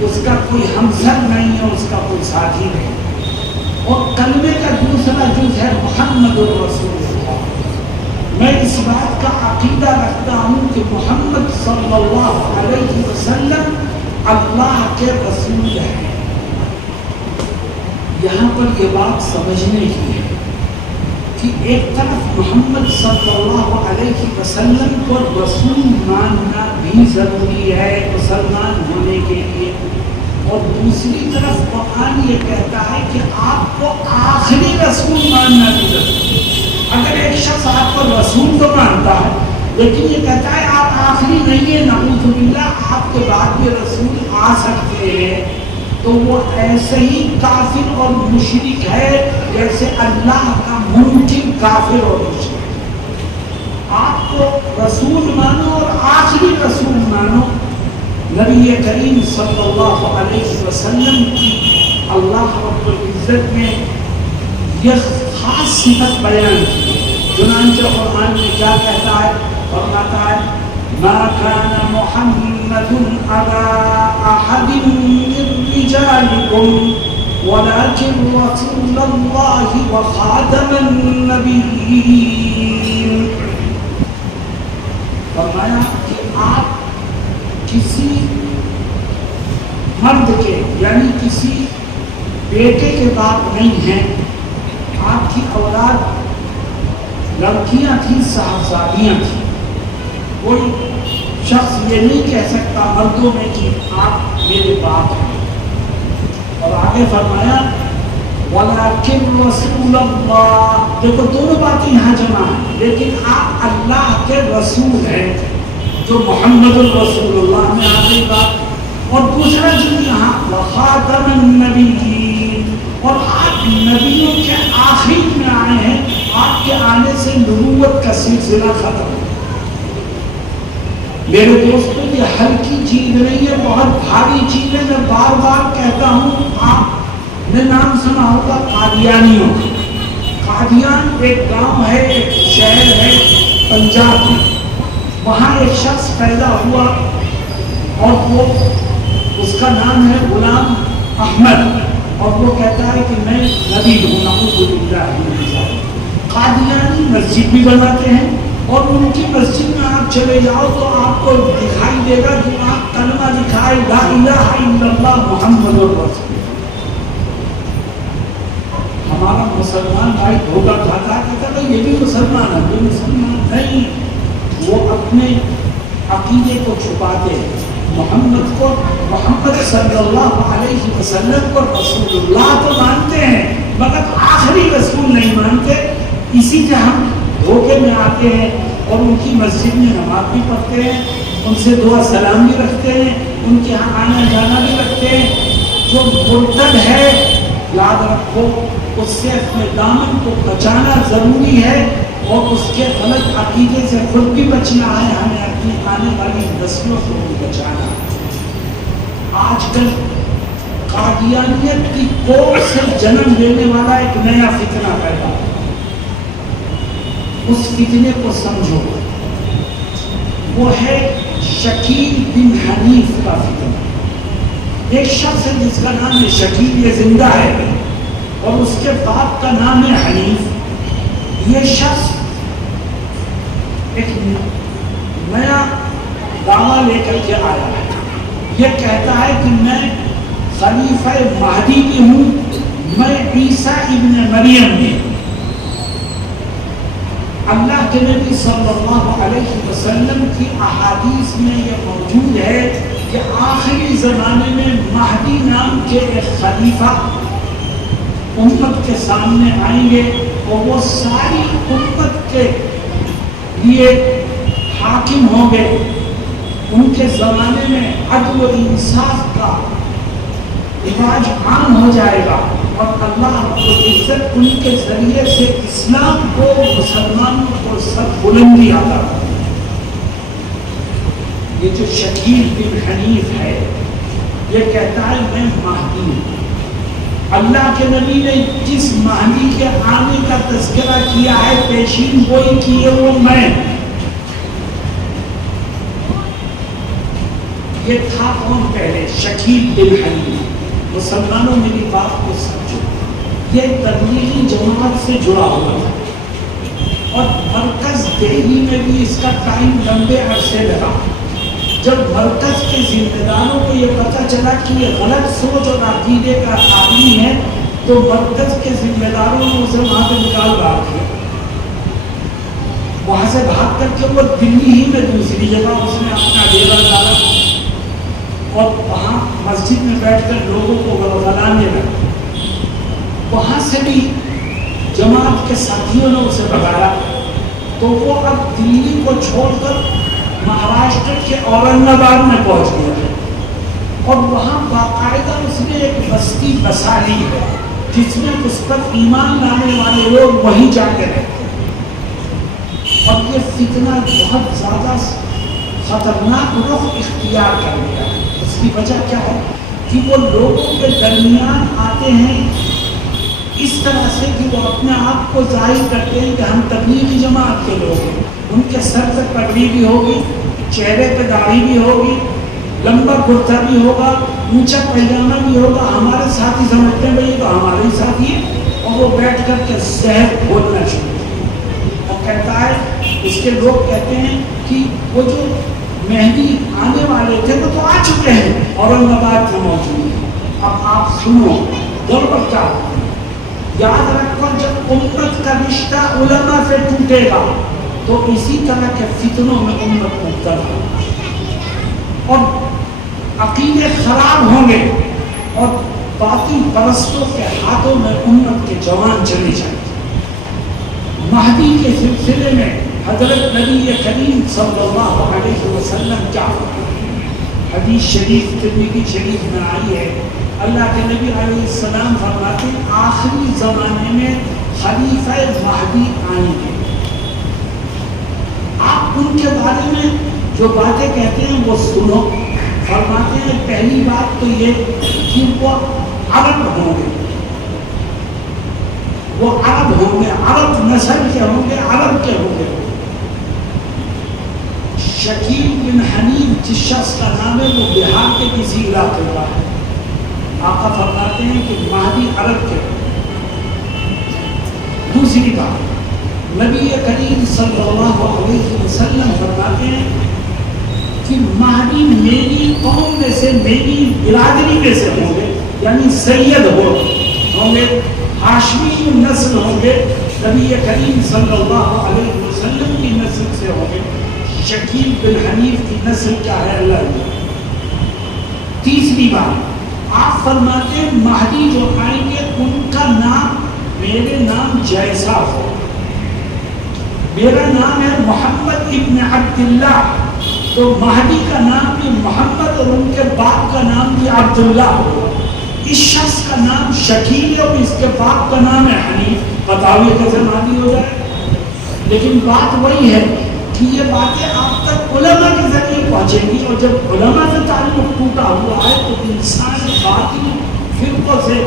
اس کا کوئی ہمسر نہیں ہے، اس کا کوئی ساتھی نہیں۔ اور کلمے کا دوسرا جز ہے محمد رسول اللہ۔ میں اس بات کا عقیدہ رکھتا ہوں کہ محمد صلی اللہ علیہ وسلم اللہ کے رسول ہیں۔ یہاں پر یہ بات سمجھنے کی ہے کہ ایک طرف محمد صلی اللہ علیہ وسلم کو رسول ماننا بھی ضروری ہے مسلمان ہونے کے لیے، اور دوسری طرف قرآن یہ کہتا ہے کہ آپ کو آخری رسول ماننا بھی ضروری ہے۔ اگر ایک شخص آپ کو رسول تو مانتا ہے لیکن یہ کہتا ہے آپ آخری نہیں ہے، نعوذ باللہ آپ کے بعد بھی رسول آ سکتے ہیں، تو وہ ایسے ہی کافر اور مشرک ہے جیسے اللہ کا ممکن کافر اور مشرک۔ آپ کو رسول مانو اور آخری رسول مانو۔ نبی کریم صلی اللہ علیہ وسلم کی اللہ رب العزت نے یہ خاص صفت بیان کی، چنانچہ قرآن میں کیا کہتا ہے؟ فرماتا ہے ما كان محمد أبا أحد من رجالكم ولكن رسول الله وخاتم النبيين۔ فرمایا کہ آپ کسی مرد کے یعنی کسی بیٹے کے باپ نہیں ہیں، آپ کی اولاد لڑکیاں تھیں، صاحبزادیاں تھیں۔ کوئی شخص یہ نہیں کہہ سکتا مردوں میں کہ آپ میرے باپ ہیں۔ اور آگے فرمایا وَلَكِنْ رَسُولَ اللَّهِ، دیکھو دونوں باتیں یہاں جمع ہیں، لیکن آپ اللہ کے رسول ہیں جو محمد الرسول اللہ میں آگے بات، اور دوسرا چیز یہاں وَخَاتَمَ النَّبِيِّينَ، اور آپ نبیوں کے آخر میں آئے ہیں، آپ کے آنے سے نبوت کا سلسلہ ختم ہو۔ میرے دوستوں یہ ہلکی چیز نہیں ہے، بہت بھاری چیز ہے۔ میں بار بار کہتا ہوں، آپ نے نام سنا ہوگا قادیانیوں کا۔ قادیان ایک گاؤں ہے، ایک شہر ہے پنجاب میں، وہاں ایک شخص پیدا ہوا اور وہ اس کا نام ہے غلام احمد، اور وہ کہتا ہے کہ میں نبی ہوں، نعوذ باللہ من ذالک۔ قادیانی مسجد بھی بناتے ہیں، اور ان کی مسجد میں آپ چلے جاؤ تو آپ کو دکھائی دے گا کہ آپ کلمہ دکھائے لا الہ الا اللہ محمد رسول اللہ۔ ہمارا مسلمان بھائی دھوکہ کھاتا ہے کہ یہ بھی مسلمان ہے، یہ مسلمان نہیں، وہ اپنے عقیدے کو چھپاتے ہیں، محمد صلی اللہ علیہ وسلم کو رسول اللہ تو مانتے ہیں مگر آخری رسول نہیں مانتے۔ اسی سے ہم دھوکے میں آتے ہیں اور ان کی مسجد میں نماز بھی پڑھتے ہیں، ان سے دعا سلام بھی رکھتے ہیں، ان کے یہاں آنا جانا بھی رکھتے ہیں۔ جو مرتد ہے یاد رکھو اس سے اپنے دامن کو بچانا ضروری ہے، اور اس کے غلط عقیدے سے خود بھی بچنا ہے، ہمیں اپنی آنے والی نسلوں کو بھی بچانا ہے۔ آج کل قادیانیت کی کوڑ سے جنم لینے والا ایک نیا فتنہ پیدا ہے، اس فتنے کو سمجھو، وہ ہے شکیل بن حنیف کا فتنہ۔ ایک شخص ہے جس کا نام ہے شکیل، یہ زندہ ہے، اور اس کے باپ کا نام ہے حنیف۔ یہ شخص ایک نیا دعویٰ لے کر کے آیا ہے، یہ کہتا ہے کہ میں خلیفہ مہدی بھی ہوں، میں عیسیٰ ابن مریم بھی ہوں۔ اللہ کے نبی صلی اللہ علیہ وسلم کی احادیث میں یہ موجود ہے کہ آخری زمانے میں مہدی نام کے ایک خلیفہ امت کے سامنے آئیں گے، اور وہ ساری امت کے لیے حاکم ہوں گے۔ ان کے زمانے میں عدل و انصاف کا رواج عام ہو جائے گا، اور اللہ رب العزت ان کے ذریعے سے اسلام کو، مسلمانوں کو سر بلندی عطا کرے۔ یہ جو شکیل بن حنیف ہے یہ کہتا ہے میں مہدی ہوں۔ اللہ کے نبی نے جس مہدی کے آنے کا تذکرہ کیا ہے، پیشین گوئی کی ہے، وہ میں۔ یہ تھا کون پہلے؟ شکیل بن حنیف۔ مسلمانوں میری بات کو سمجھو، یہ تبلیغی جماعت سے جڑا ہوا ہے، اور مرکز دہلی میں بھی اس کا ٹائم لمبے عرصے لگا۔ جب مرکز کے ذمہ داروں کو یہ پتہ چلا کہ یہ غلط سوچ اور عقیدے کا آدمی ہے، تو مرکز کے ذمہ داروں نے اسے وہاں سے نکال باہر کیا۔ وہاں سے بھاگ کر کے وہ دلی ہی میں دوسری جگہ اس نے اپنا ڈیرا ڈالا، اور وہاں مسجد میں بیٹھ کر لوگوں کو غلانے لگا۔ وہاں سے بھی جماعت کے ساتھیوں نے اسے بھگایا، تو وہ اب دلی کو چھوڑ کر مہاراشٹر کے اورنگ آباد میں پہنچ گیا، اور وہاں باقاعدہ اس نے ایک بستی بسا لی ہے جس میں اس پر ایمان لانے والے لوگ وہیں جا کے رہتے ہیں۔ اور یہ فتنہ بہت زیادہ خطرناک رخ اختیار کر لیا ہے۔ اس کی وجہ کیا ہے کہ وہ لوگوں کے درمیان آتے ہیں اس طرح سے کہ وہ اپنے آپ کو ظاہر کرتے ہیں کہ ہم تبلیغی جماعت کے لوگ ہیں۔ ان کے سر پہ پگڑی بھی ہوگی، چہرے پہ داڑھی بھی ہوگی، لمبا کرتا بھی ہوگا، اونچا پائجامہ بھی ہوگا، ہمارے ساتھی سمجھتے ہیں بھائی تو ہمارے ہی ساتھی ہے، اور وہ بیٹھ کر کے زہر بولنا شروع کرتے، اور کہتا ہے، اس کے لوگ کہتے ہیں کہ وہ جو مہدی آنے والے تھے وہ تو آ چکے ہیں، اورنگ آباد میں موجود ہیں۔ اب آپ سنو گڑبڑ کیا ہوتی ہے۔ یاد رکھو جب امت کا رشتہ علماء سے ٹوٹے گا تو اسی طرح کے فتنوں میں امت مبتلا ہوگی، اور عقیدے خراب ہوں گے، اور باطل پرستوں کے ہاتھوں میں امت کے جوان چلے جائیں گے۔ مہدی کے سلسلے میں حضرت نبی کریم صلی اللہ علیہ وسلم کیا حدیث شریف ترمذی شریف میں آئی ہے، اللہ کے نبی علیہ السلام فرماتے ہیں آخری زمانے میں خلیفہ مہدی آئیں گے۔ آپ ان کے بارے میں جو باتیں کہتے ہیں وہ سنو۔ فرماتے ہیں پہلی بات تو یہ کہ وہ عرب ہوں گے، وہ عرب ہوں گے، عرب نسل کے ہوں گے، عرب کے ہوں گے، شکیل بن حنیف جس شخص کا نام ہے وہ بہار کے کسی علاقے کا ہے. آقا فرماتے ہیں کہ مہدی عرب کے. دوسری بات نبی کریم صلی اللہ علیہ وسلم فرماتے ہیں کہ مہدی میری قوم میں سے میری برادری میں سے ہوں گے, یعنی سید ہوں گے, ہاشمی نسل ہوں گے, نبی کریم صلی اللہ علیہ وسلم کی نسل سے ہوں گے. شکیل بن حنیف کی نسل کیا ہے اللہ نے. تیسری بات آپ فرماتے ہیں مہدی جو آئیں گے ان کا نام میرے نام جیسا ہو. میرا نام ہے محمد ابن عبداللہ, تو مہدی کا نام بھی محمد اور ان کے باپ کا نام بھی عبداللہ ہو. اس شخص کا نام شکیل ہے اور اس کے باپ کا نام ہے حنیف. بتاؤ یہ کیسے مہدی ہو جائے. لیکن بات وہی ہے کہ یہ باتیں آپ تک علماء کے ذریعے پہنچیں گی, اور جب علماء سے تعلق ٹوٹا ہوا ہے تو انسان باطل فرقوں سے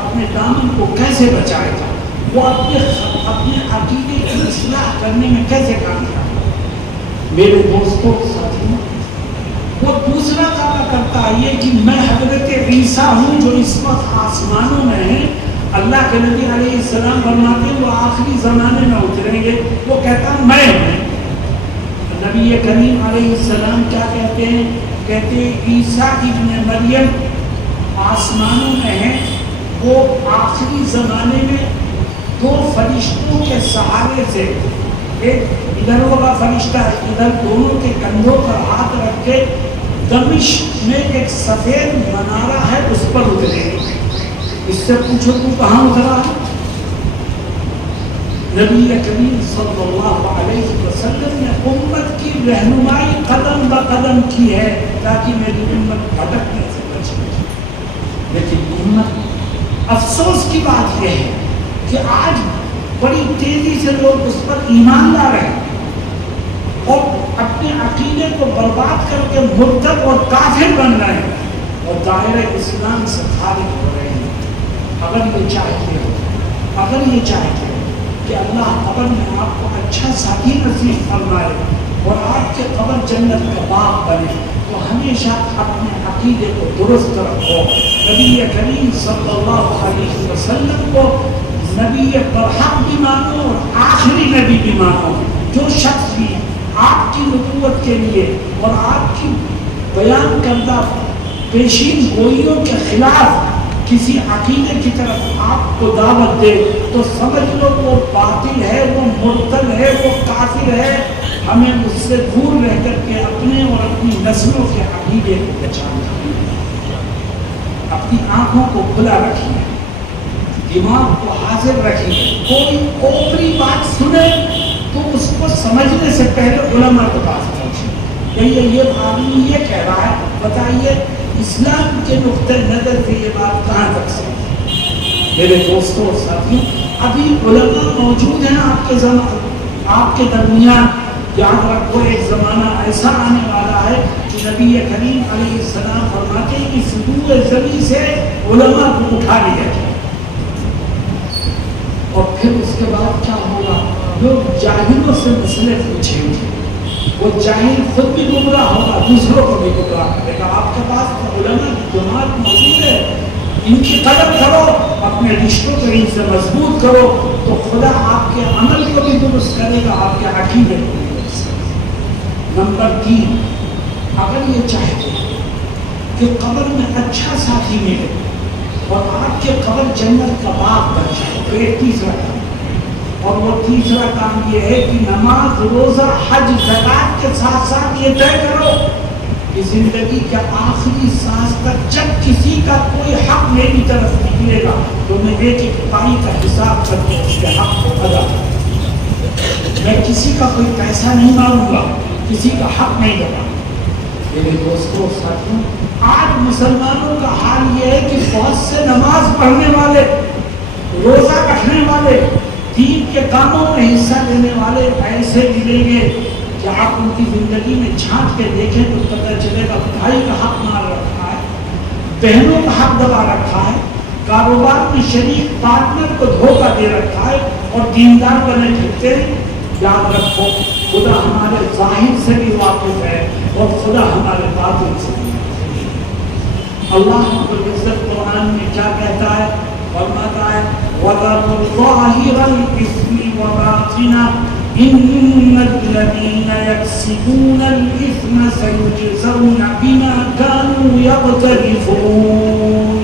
اپنے دامن کو کیسے بچائے گا, وہ اپنے عقیدے کی اصلاح کرنے میں کیسے کام کرے. میرے دوستوں ساتھیوں, وہ دوسرا دعویٰ کرتا ہے یہ کہ میں حضرت عیسیٰ ہوں جو اس وقت آسمانوں میں ہیں. اللہ کے نبی علیہ السلام فرماتے ہیں وہ آخری زمانے میں اتریں گے. وہ کہتا میں ہوں. نبی کریم علیہ السلام کیا کہتے ہیں, کہتے ہیں عیسیٰ ابن مریم آسمانوں میں ہیں. وہ آخری زمانے میں دو فرشتوں کے سہارے سے, ایک ادھر ہوگا فرشتہ ادھر, دونوں کے کندھوں پر ہاتھ رکھ کے دمشق میں ایک سفید منارہ ہے اس پر اترے. اس سے پوچھو تو کہاں اترا. نبی کریم صلی اللہ علیہ وسلم نے امت کی رہنمائی قدم بقدم کی ہے تاکہ میری امت بھٹکنے سے بچے. لیکن امت, افسوس کی بات یہ ہے کہ آج بڑی تیزی سے لوگ اس پر ایمان لا رہے ہیں اور اپنے عقیدے کو برباد کر کے مرتد اور کافر بن رہے ہیں اور دائرہ اسلام سے خارج ہو رہے ہیں. اگر یہ چاہتے ہو کہ اللہ قبر میں آپ کو اچھا ساتھی نصیب فرمائے اور آپ کے قبر جنت کا باغ بنے تو ہمیشہ اپنے عقیدے کو درست رکھو. نبی کریم صلی اللہ علیہ وسلم کو نبی برحق بھی مانو اور آخری نبی بھی مانو. جو شخص بھی آپ کی نبوت کے لیے اور آپ کی بیان کردہ پیشین گوئیوں کے خلاف کسی عقیدے کی طرف آپ کو دعوت دے تو سمجھ لو وہ باطل ہے, وہ مرتد ہے, وہ کافر ہے. ہمیں اس سے دور رہ کر کے اپنے اور اپنی نسلوں کے عقیدے کو بچانا. اپنی آنکھوں کو کھلا رکھیے, دماغ کو حاضر رکھیے. کوئی اوپری بات سنے تو اس کو سمجھنے سے پہلے علماء کے پاس پہنچے. یہ آدمی یہ کہہ رہا ہے, بتائیے اسلام کے نقطۂ نظر سے یہ بات کہاں تک صحیح ہے. میرے دوستوں اور ساتھیوں, ابھی علماء موجود ہیں آپ کے درمیان. یاد رکھو ایک زمانہ ایسا آنے والا ہے کہ نبی کریم علیہ السلام فرماتے ہیں کہ سطوح زمین سے علماء کو اٹھا لیا جائے. اور پھر اس کے بعد کیا ہوگا, لوگ جاہلوں سے مسئلے پوچھیں گے. وہ جاہل خود بھی گمراہ ہوگا, دوسروں کو بھی گمراہ کرے گا. آپ کے پاس علماء کی جماعت موجود ہے, ان کی قدر کرو, اپنے رشتوں کو ان سے مضبوط کرو تو خدا آپ کے عمل کو بھی درست کرے گا, آپ کے عقیدے کو بھی درست کرے گا. نمبر 3, اگر یہ چاہتے کہ قبر میں اچھا ساتھی ملے اور آپ کے قبر جنت کا باغ بن جائے تو ایک تیسرا کام, اور وہ تیسرا کام یہ ہے کہ نماز, روزہ, حج, زکات کے ساتھ ساتھ یہ طے کرو کہ زندگی کے آخری سانس تک جب کسی کا کوئی حق میری طرف نکلے گا تو میں ایک ایک پائی کا حساب کر کے اس کے حق کو ادا کروں. میں کسی کا کوئی پیسہ نہیں مانوں گا, کسی کا حق نہیں لگا. میرے دوستوں ساتھیوں, آج مسلمانوں کا حال یہ ہے کہ بہت سے نماز پڑھنے والے, روزہ رکھنے والے, دین کے کاموں میں حصہ لینے والے ایسے ملیں گے کہ آپ ان کی زندگی میں جھانک کے دیکھیں تو پتہ چلے گا بھائی کا حق مار رکھا ہے, بہنوں کا حق دبا رکھا ہے, کاروبار میں شریک پارٹنر کو دھوکہ دے رکھا ہے اور دیندار بنے پھرتے ہیں. یاد رکھو خدا ہمارے ظاہر سے بھی واقف ہے اور خدا ہمارے باطن سے بھی واقف ہے۔ اللہ رب العزت قرآن میں کیا کہتا ہے؟ فرماتا ہے وَذَرُوا ظَاهِرَ الْإِثْمِ وَبَاطِنَهُ إِنَّ الَّذِينَ يَكْسِبُونَ الْإِثْمَ سَيُجْزَوْنَ بِمَا كَانُوا يَقْتَرِفُونَ۔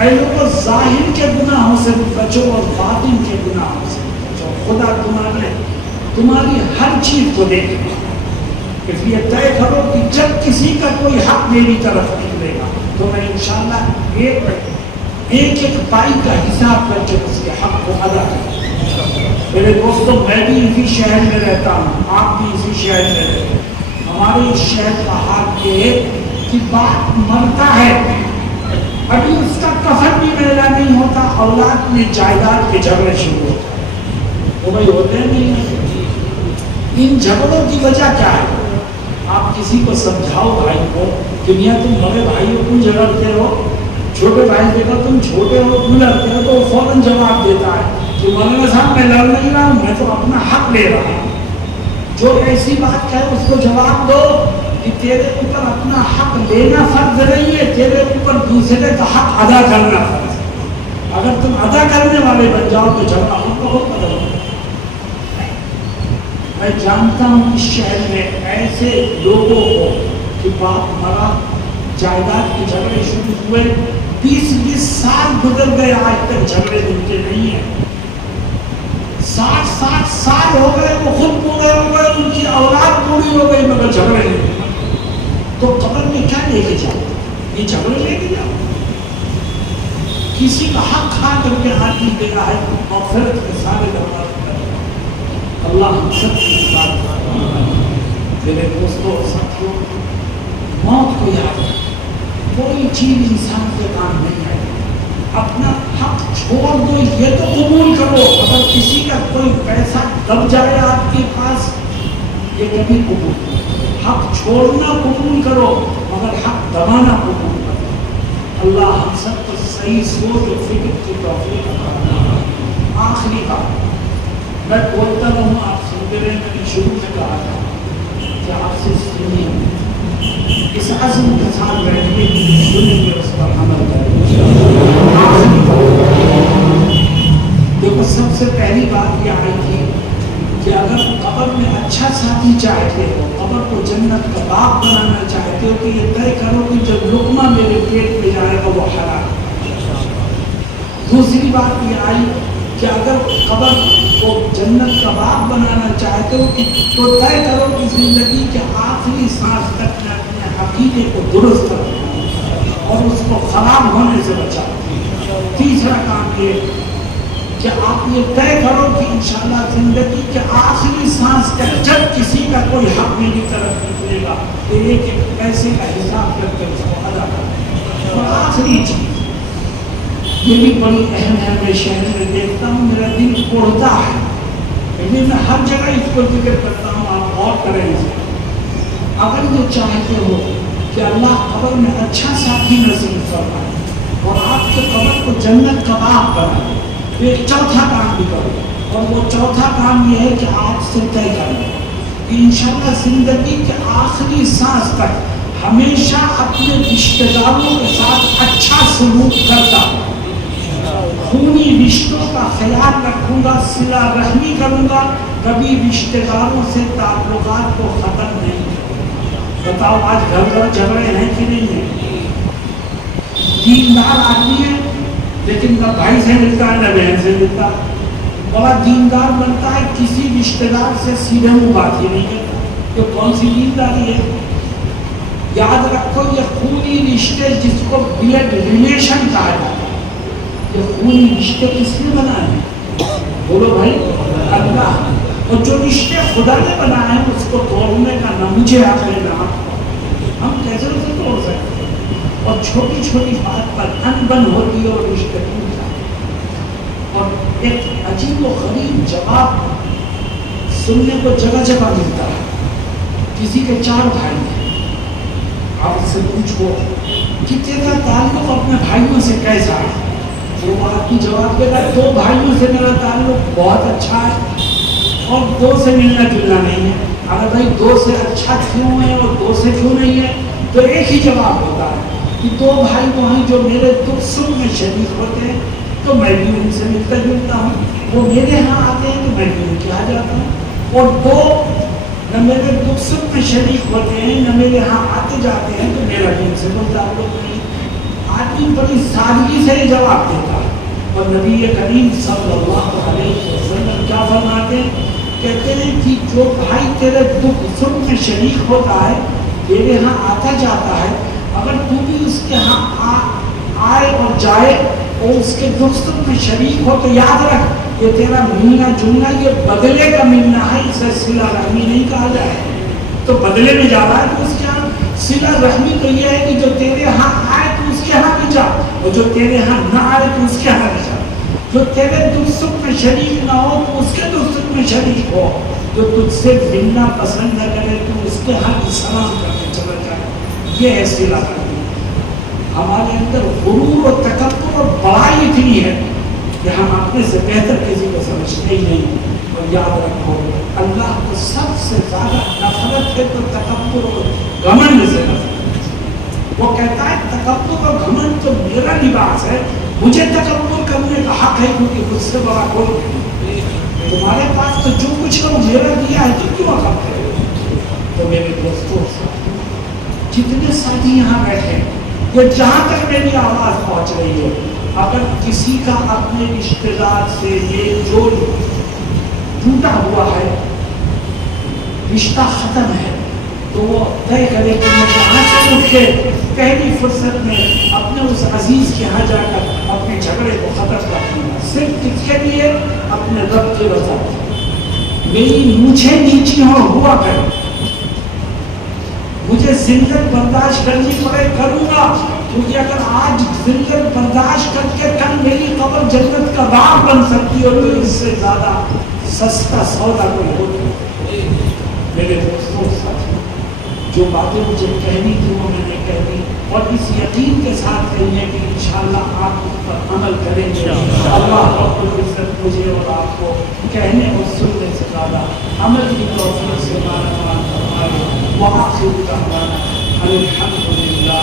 اے لوگوں، ظاہر کے گناہوں سے بچو اور باطن کے گناہوں سے بچو۔ خدا تمہاری ہر چیز کو دیکھے گا، اس لیے طے کرو کہ جب کسی کا کوئی حق میری طرف نکلے گا تو میں انشاءاللہ ایک پائی کا حساب کر کے اس کے حق کو ادا کروں۔ میرے دوستوں، میں بھی اسی شہر میں رہتا ہوں، آپ بھی اسی شہر میں رہتے ہیں۔ ہمارے اس شہر کا حال یہ ہے کہ باپ مرتا ہے، ابھی اس کا کفن بھی میرا نہیں ہوتا، اولاد میں جائیداد کے جھگڑے شروع ہوتے ہیں۔ وہ بھائی ہوتے نہیں ہیں۔ ان جھگڑوں کی وجہ کیا ہے؟ آپ کسی کو سمجھاؤ بھائی کو کہ میاں تم بڑے بھائی ہو کیوں جھگڑتے ہو، چھوٹے بھائی دیکھو تم چھوٹے ہو کیوں لڑتے ہو، تو وہ فوراً جواب دیتا ہے کہ مولانا صاحب میں لڑ نہیں رہا ہوں، میں تو اپنا حق لے رہا ہوں۔ جو ایسی بات کہے اس کو جواب دو کہ تیرے اوپر اپنا حق لینا فرض نہیں ہے، تیرے اوپر دوسرے کا حق ادا کرنا فرض ہے۔ اگر تم ادا کرنے والے بن جاؤ تو جھگڑا بہت بدل ہوگا۔ میں جانتا ہوں اس شہر میں ایسے لوگوں کو کہ باپ مرا، جائیداد کے جھگڑے شروع ہوئے، 20 سال گزر گئے، آج تک جھگڑے ملتے نہیں ہیں۔ 60 سال ہو گئے، وہ خود پورے ہو گئے، ان کی اولاد پوری ہو گئی، مگر جھگڑے نہیں۔ تو قبر میں کیا لے کے جاؤ؟ یہ جھگڑے لے کے جاؤ؟ کسی کا حق کھا کر کے آدمی دے رہا ہے، مغفرت کے سارے دروازے۔ اللہ ہم سب کی بات کرتا ہے۔ میرے دوستوں ساتھیوں، موت کو یاد رکھیں، کوئی چیز انسان کے کام نہیں ہے۔ اپنا حق چھوڑ دو، یہ تو قبول کرو، اگر کسی کا کوئی پیسہ دب جائے آپ کے پاس، یہ کبھی قبول کرو۔ حق چھوڑنا قبول کرو مگر حق دبانا قبول کرو۔ اللہ ہم سب کو صحیح سوچ و فکر کی توفیق عطا فرمائے۔ آخری بات میں بولتا رہوں، آپ سنتے رہے، میں نے شروع میں کہا تھا کہ آپ سے سنیے، اس عزم کے ساتھ بیٹھنے کی سنیں گے، اس پر عمل کریں۔ دیکھو، سب سے پہلی بات یہ آئی تھی کہ اگر قبر میں اچھا ساتھی چاہتے ہو، قبر کو جنت کا باغ بنانا چاہتے ہو، تو یہ طے کرو کہ جب لقمہ میرے پیٹ میں جائے گا وہ حلال۔ دوسری بات یہ آئی کہ اگر قبر کو جنت کا باغ بنانا چاہتے ہو تو طے کرو کہ زندگی کے آخری سانس تک میں اپنے عقیدے کو درست کروں اور اس کو خراب ہونے سے بچاؤں۔ تیسرا کام یہ کہ آپ یہ طے کرو کہ انشاءاللہ زندگی کے آخری سانس تک جب کسی کا کوئی حق میری طرف نکلے گا تو ایک ایک پیسے کا حساب کر کے اس کو ادا کریں۔ اور آخری چیز یہ بھی بڑی اہم ہے، میں شہر میں دیکھتا ہوں، میرا دل اڑتا ہے، لیکن میں ہر جگہ اس کو ذکر کرتا ہوں، آپ غور کریں اسے۔ اگر یہ چاہتے ہو کہ اللہ قبر میں اچھا ساتھی نصیب فرمائے اور آپ کے قبر کو جنت کا باغ بنائے، تو ایک چوتھا کام بھی کرو، اور وہ چوتھا کام یہ ہے کہ آج سے طے کریں کہ انشاءاللہ زندگی کے آخری سانس تک ہمیشہ اپنے رشتہ داروں کے ساتھ اچھا سلوک کرتا ہوں، خونی رشتوں کا خیال رکھوں گا، صلہ رحمی کروں گا، کبھی رشتہ داروں سے تعلقات کو ختم نہیں کروں۔ بتاؤ آج گھر گھر جھگڑے ہیں کہ نہیں ہیں؟ دیندار آدمی ہے لیکن نہ بھائی سے ملتا ہے نہ بہن سے ملتا، بڑا دیندار بنتا ہے، کسی رشتہ دار سے سیدھے منہ بات ہی نہیں کرتا، تو کون سی دینداری ہے؟ یاد رکھو، یہ خونی رشتے جس کو بلڈ ریلیشن کہا جاتا ہے، یہ خونی رشتے کس نے بنائے ہیں؟ بولو بھائی، اللہ۔ اور جو رشتے خدا نے بنائے ہیں اس کو توڑنے کا نہ مجھے اپنے نام، ہم کیسے اسے توڑ سکتے ہیں؟ اور چھوٹی چھوٹی بات پر انبن ہوتی ہے اور رشتے ٹوٹ جاتے ہیں۔ اور ایک عجیب و غریب جواب سننے کو جگہ جگہ ملتا ہے۔ کسی کے 4 بھائی ہیں، آپ اس سے پوچھو کہ تیرا تعلق اپنے بھائیوں سے کیسا ہے؟ وہ آدمی جواب دے گا 2 بھائیوں سے میرا تعلق بہت اچھا ہے، اور دو سے ملنا جلنا نہیں ہے. اگر بھائی دو سے اچھا کیوں ہے اور دو سے کیوں نہیں ہے تو ایک ہی جواب ہوتا ہے کہ دو بھائی وہ ہیں جو میرے دکھ سکھ میں شریک ہوتے ہیں تو میں بھی ان سے ملتا جلتا ہوں. وہ میرے ہاں آتے ہیں تو میں بھی ان کے یہاں جاتا ہوں. اور دو نہ میرے دکھ سکھ میں شریک ہوتے ہیں نہ میرے ہاں آتے جاتے ہیں تو میرا بھی ان سے کوئی تعلق نہیں. آدمی بڑی سادگی سے یہ جواب دیتا ہے. اور نبی کریم صلی اللہ علیہ وسلم کیا فرماتے ہیں؟ کہتے ہیں کہ جو بھائی تیرے دکھ سکھ میں شریک ہوتا ہے تیرے ہاں آتا جاتا ہے اگر تو بھی اس کے ہاں آئے اور جائے اور اس کے دکھ سکھ میں شریک ہو تو یاد رکھ یہ تیرا ملنا جلنا یہ بدلے کا ملنا ہے. اسے صلہ رحمی نہیں کہا جائے. تو بدلے میں جا رہا ہے تو اس کے ہاں صلہ رحمی تو یہ ہے کہ جو تیرے ہاں آئے تو اس کے ہاں بھی جا اور جو تیرے ہاں نہ آئے تو اس کے ہاں بھی جا. جو تیرے دکھ سکھ میں شریک نہ ہو تو اس کے دکھ سکھ میں شریک ہو. جو تجھ سے ملنا پسند نہ کرے تو اس کے ہاں سلام کرنے چلا جائے. یہ ہے صلہ رحمی. ہمارے اندر غرور اور تکبر اور بڑائی اتنی ہے کہ ہم اپنے سے بہتر کسی کو سمجھتے ہی نہیں. اور یاد رکھو اللہ کو سب سے زیادہ نفرت ہے تو تکبر اور گھمنڈ سے نفرت. وہ کہتا ہے تکبر اور گھمنڈ تو میرا لباس ہے. مجھے تکبر کرنے کا حق ہے کیونکہ مجھ سے بڑا کوئی نہیں. تمہارے پاس تو جو کچھ کرو میرا دیا ہے تو کیوں حق ہے. تو میرے دوستوں جتنے ساتھی یہاں بیٹھے یہ جہاں تک میری آواز پہنچ رہی ہے اگر کسی کا اپنے رشتے دار سے یہ جو ٹوٹا ہوا ہے رشتہ ختم ہے تو وہ طے کرے کہ میں کہاں سے اٹھ کے پہلی فرصت میں اپنے اس عزیز کے یہاں جا کر اپنے جھگڑے کو ختم کر دوں گا صرف کس کے لیے اپنے رب کی رضا. میری مجھے نیچی ہوا کر مجھے ذلت برداشت کرنی پڑے کروں گا کیونکہ اگر آج ذلت برداشت کر کے کل میری قبر جنت کا باغ بن سکتی ہے تو اس سے زیادہ سستا سودا کوئی ہوتا. میرے دوستوں ساتھی جو باتیں مجھے کہنی تھی وہ میں نے کہہ دی اور اس یقین کے ساتھ کہی ہے کہ انشاءاللہ آپ اس پر عمل کریں گے. اللہ رب العزت مجھے اور آپ کو کہنے اور سننے سے زیادہ عمل کی توفیق سے مالامال فرمائے. وآخر دعوانا الحمد للہ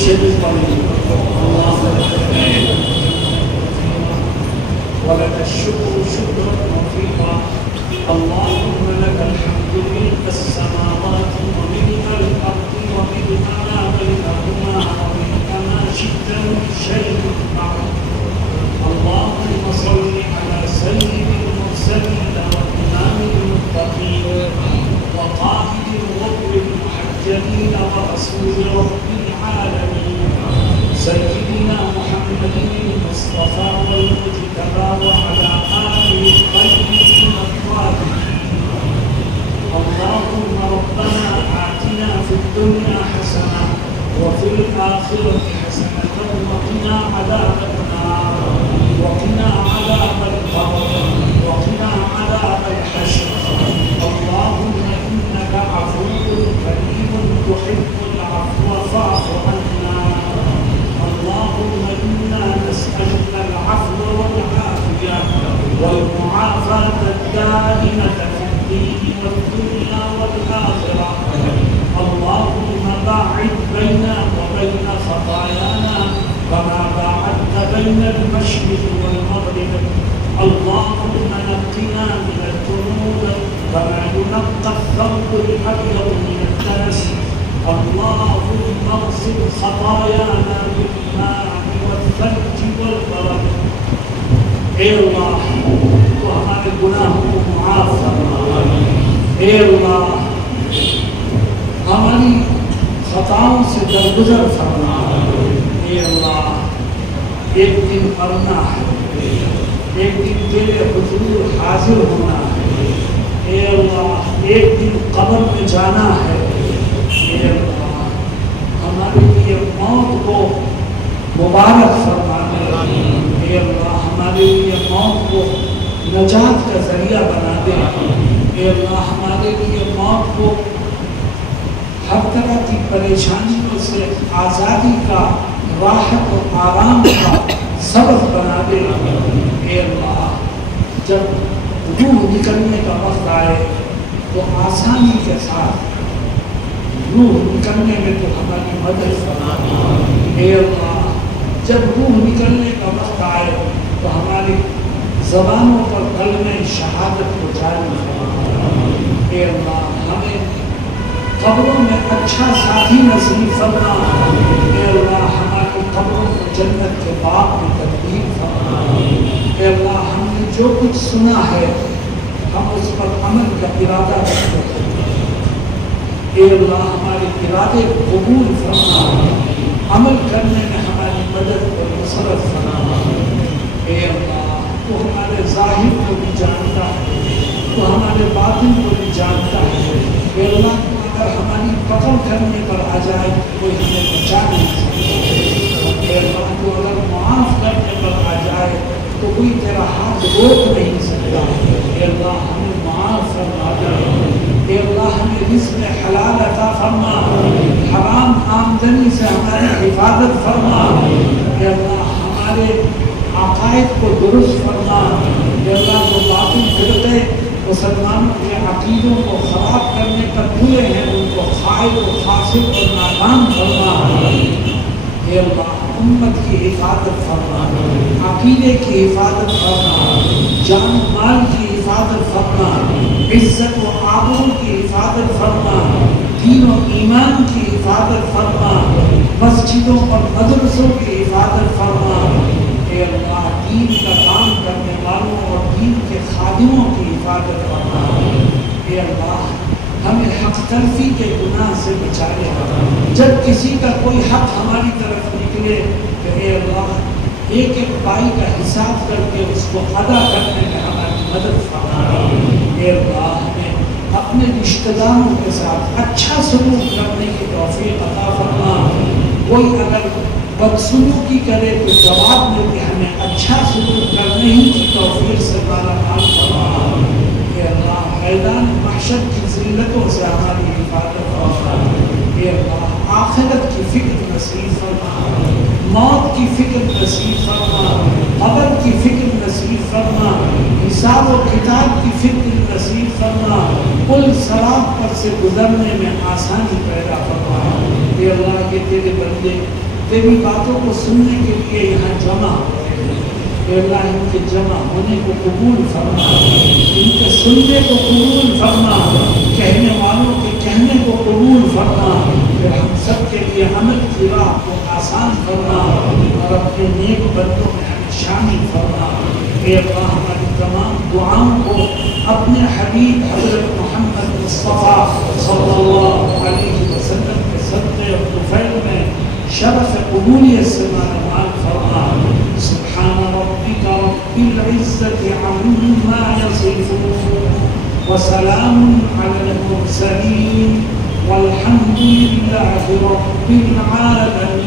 شریف ولك الشكر شكرا وفيقا. اللهم لك الحمد ملء السماوات وملء الأرض وملء ما بينهما وملء ما شئت من شيء بعد. اللهم صل على سيد المرسلين وإمام المتقين وقائد الغر المحجلين ورسول رب العالمين سيدنا محمد المصطفى والمجتبى وعلى آله الطيبين الطاهرين. اللهم ربنا آتنا في الدنيا حسنة وفي الآخرة حسنة وقنا عذاب النار وقنا عذاب القبر وقنا عذاب الحشر. اللهم إنك عفو كريم تحب العفو فاعف عنا. اللهم إنا نسألك العفو والعافية والمعافاة الدائمة في الدين والدنيا والآخرة. اللهم باعد بيننا وبين خطايانا كما باعدت بين المشرق والمغرب. اللهم نقنا من الذنوب كما ينقى الثوب الأبيض من الدنس. اللهم اغسل خطايانا بالماء والثلج والبرد. اے اللہ تو ہمارے گناہوں کو معاف فرما. اے اللہ ہماری خطاؤں سے درگزر فرما. اے اللہ ایک دن مرنا ہے ایک دن تیرے حضور حاضر ہونا ہے. اے اللہ ایک دن قبر میں جانا ہے. اے اللہ ہمارے لیے موت کو مبارک فرما دے. اے اللہ ہمارے لیے موت کو نجات کا ذریعہ بنا دے. اے اللہ ہمارے لیے موت کو ہر طرح کی پریشانیوں سے آزادی کا راحت و آرام کا سبب بنا دے۔ اے اللہ جب روح نکلنے کا وقت آئے تو آسانی کے ساتھ روح نکلنے میں تو ہماری مدد فرما۔ اے اللہ جب روح نکلنے کا وقت آئے تو ہماری زبانوں پر کلمہ شہادت کو جاری فرما۔ اے اللہ ہمیں قبروں میں اچھا ساتھی نصیب فرما۔ اے اللہ ہماری قبروں کو جنت کے باغ میں تبدیل فرما۔ اے اللہ ہم نے جو کچھ سنا ہے ہم اس پر عمل کا ارادہ رکھتے ہیں۔ اے اللہ ہمارے ارادے قبول فرما، عمل کرنے میں ہماری مدد اور نصرت فرما۔ اے اللہ تو ہمارے ظاہر کو بھی جانتا ہے، تو ہمارے باطن کو بھی جانتا ہے۔ اے اللہ تو اگر ہماری پکڑ کرنے پر آ جائے کوئی ہمیں بچا نہیں سکتا۔ اے اللہ تو اگر معاف کرنے پر آ جائے تو کوئی تیرا ہاتھ روک نہیں سکتا۔ اے اللہ ہمیں معاف فرما دے۔ اے اللہ ہمیں رزق حلال عطا فرما، حرام آمدنی سے ہماری حفاظت فرما۔ اے اللہ ہمارے عقائد کو درست فرما۔ اے اللہ جو باطل فرقے مسلمانوں کے عقیدوں کو خراب کرنے پر ہوئے ہیں ان کو خائب و فاسق اور ناکام فرما۔ اے اللہ امت کی حفاظت فرما، عقیدے کی حفاظت فرما، جان مال کی حفاظت فرما، عزت و آبرو کی حفاظت فرما، دین و ایمان کی حفاظت فرما، مسجدوں اور مدرسوں کی حفاظت فرما۔ اے اللہ دین کا کام کرنے والوں اور دین کے خادموں کی حفاظت فرما۔ اے اللہ ہمیں حق تلفی کے گناہ سے بچا لے۔ جب کسی کا کوئی حق ہماری طرف نکلے کہ اے اللہ ایک ایک پائی کا حساب کر کے اس کو ادا کرنے میں ہماری مدد فرما۔ اے اللہ ہمیں اپنے رشتہ داروں کے ساتھ اچھا سلوک کرنے کی توفیق عطا فرما۔ کوئی اگر بدسلوکی کرے تو جواب میں کہ ہمیں اچھا سلوک کرنے ہی کی توفیق سے مالا مال فرما۔ اے اللہ میدان محشر کی ذلتوں سے ہماری حفاظت فرما۔ اے اللہ آخرت کی فکر نصیب فرما، موت کی فکر نصیب فرما، قبر کی فکر نصیب فرما، حساب و کتاب کی فکر نصیب فرما، پل صراط پر سے گزرنے میں آسانی پیدا فرما۔ اے اللہ یہ تیرے بندے تیری باتوں کو سننے کے لیے یہاں جمع ہوئے ہیں۔ اے اللہ ان کے جمع ہونے کو قبول فرما، ان کے سننے کو قبول فرما، کہنے والوں کے کہنے کو قبول فرما، پھر ہم سب کے لیے عمل کی راہ کو آسان فرما اور اپنے نیک بندوں میں ہمیں شامل فرما۔ اے اللہ ہماری تمام دعاؤں کو اپنے حبیب حضرت محمد مصطفیٰ صلی اللہ علیہ وسلم کے صدقے اور طفیل میں شرف قبولیت سے مال فرما۔ سبحان ربک رب العزت عما یصفون وسلام علی المرسلین والحمد للہ رب العالمین۔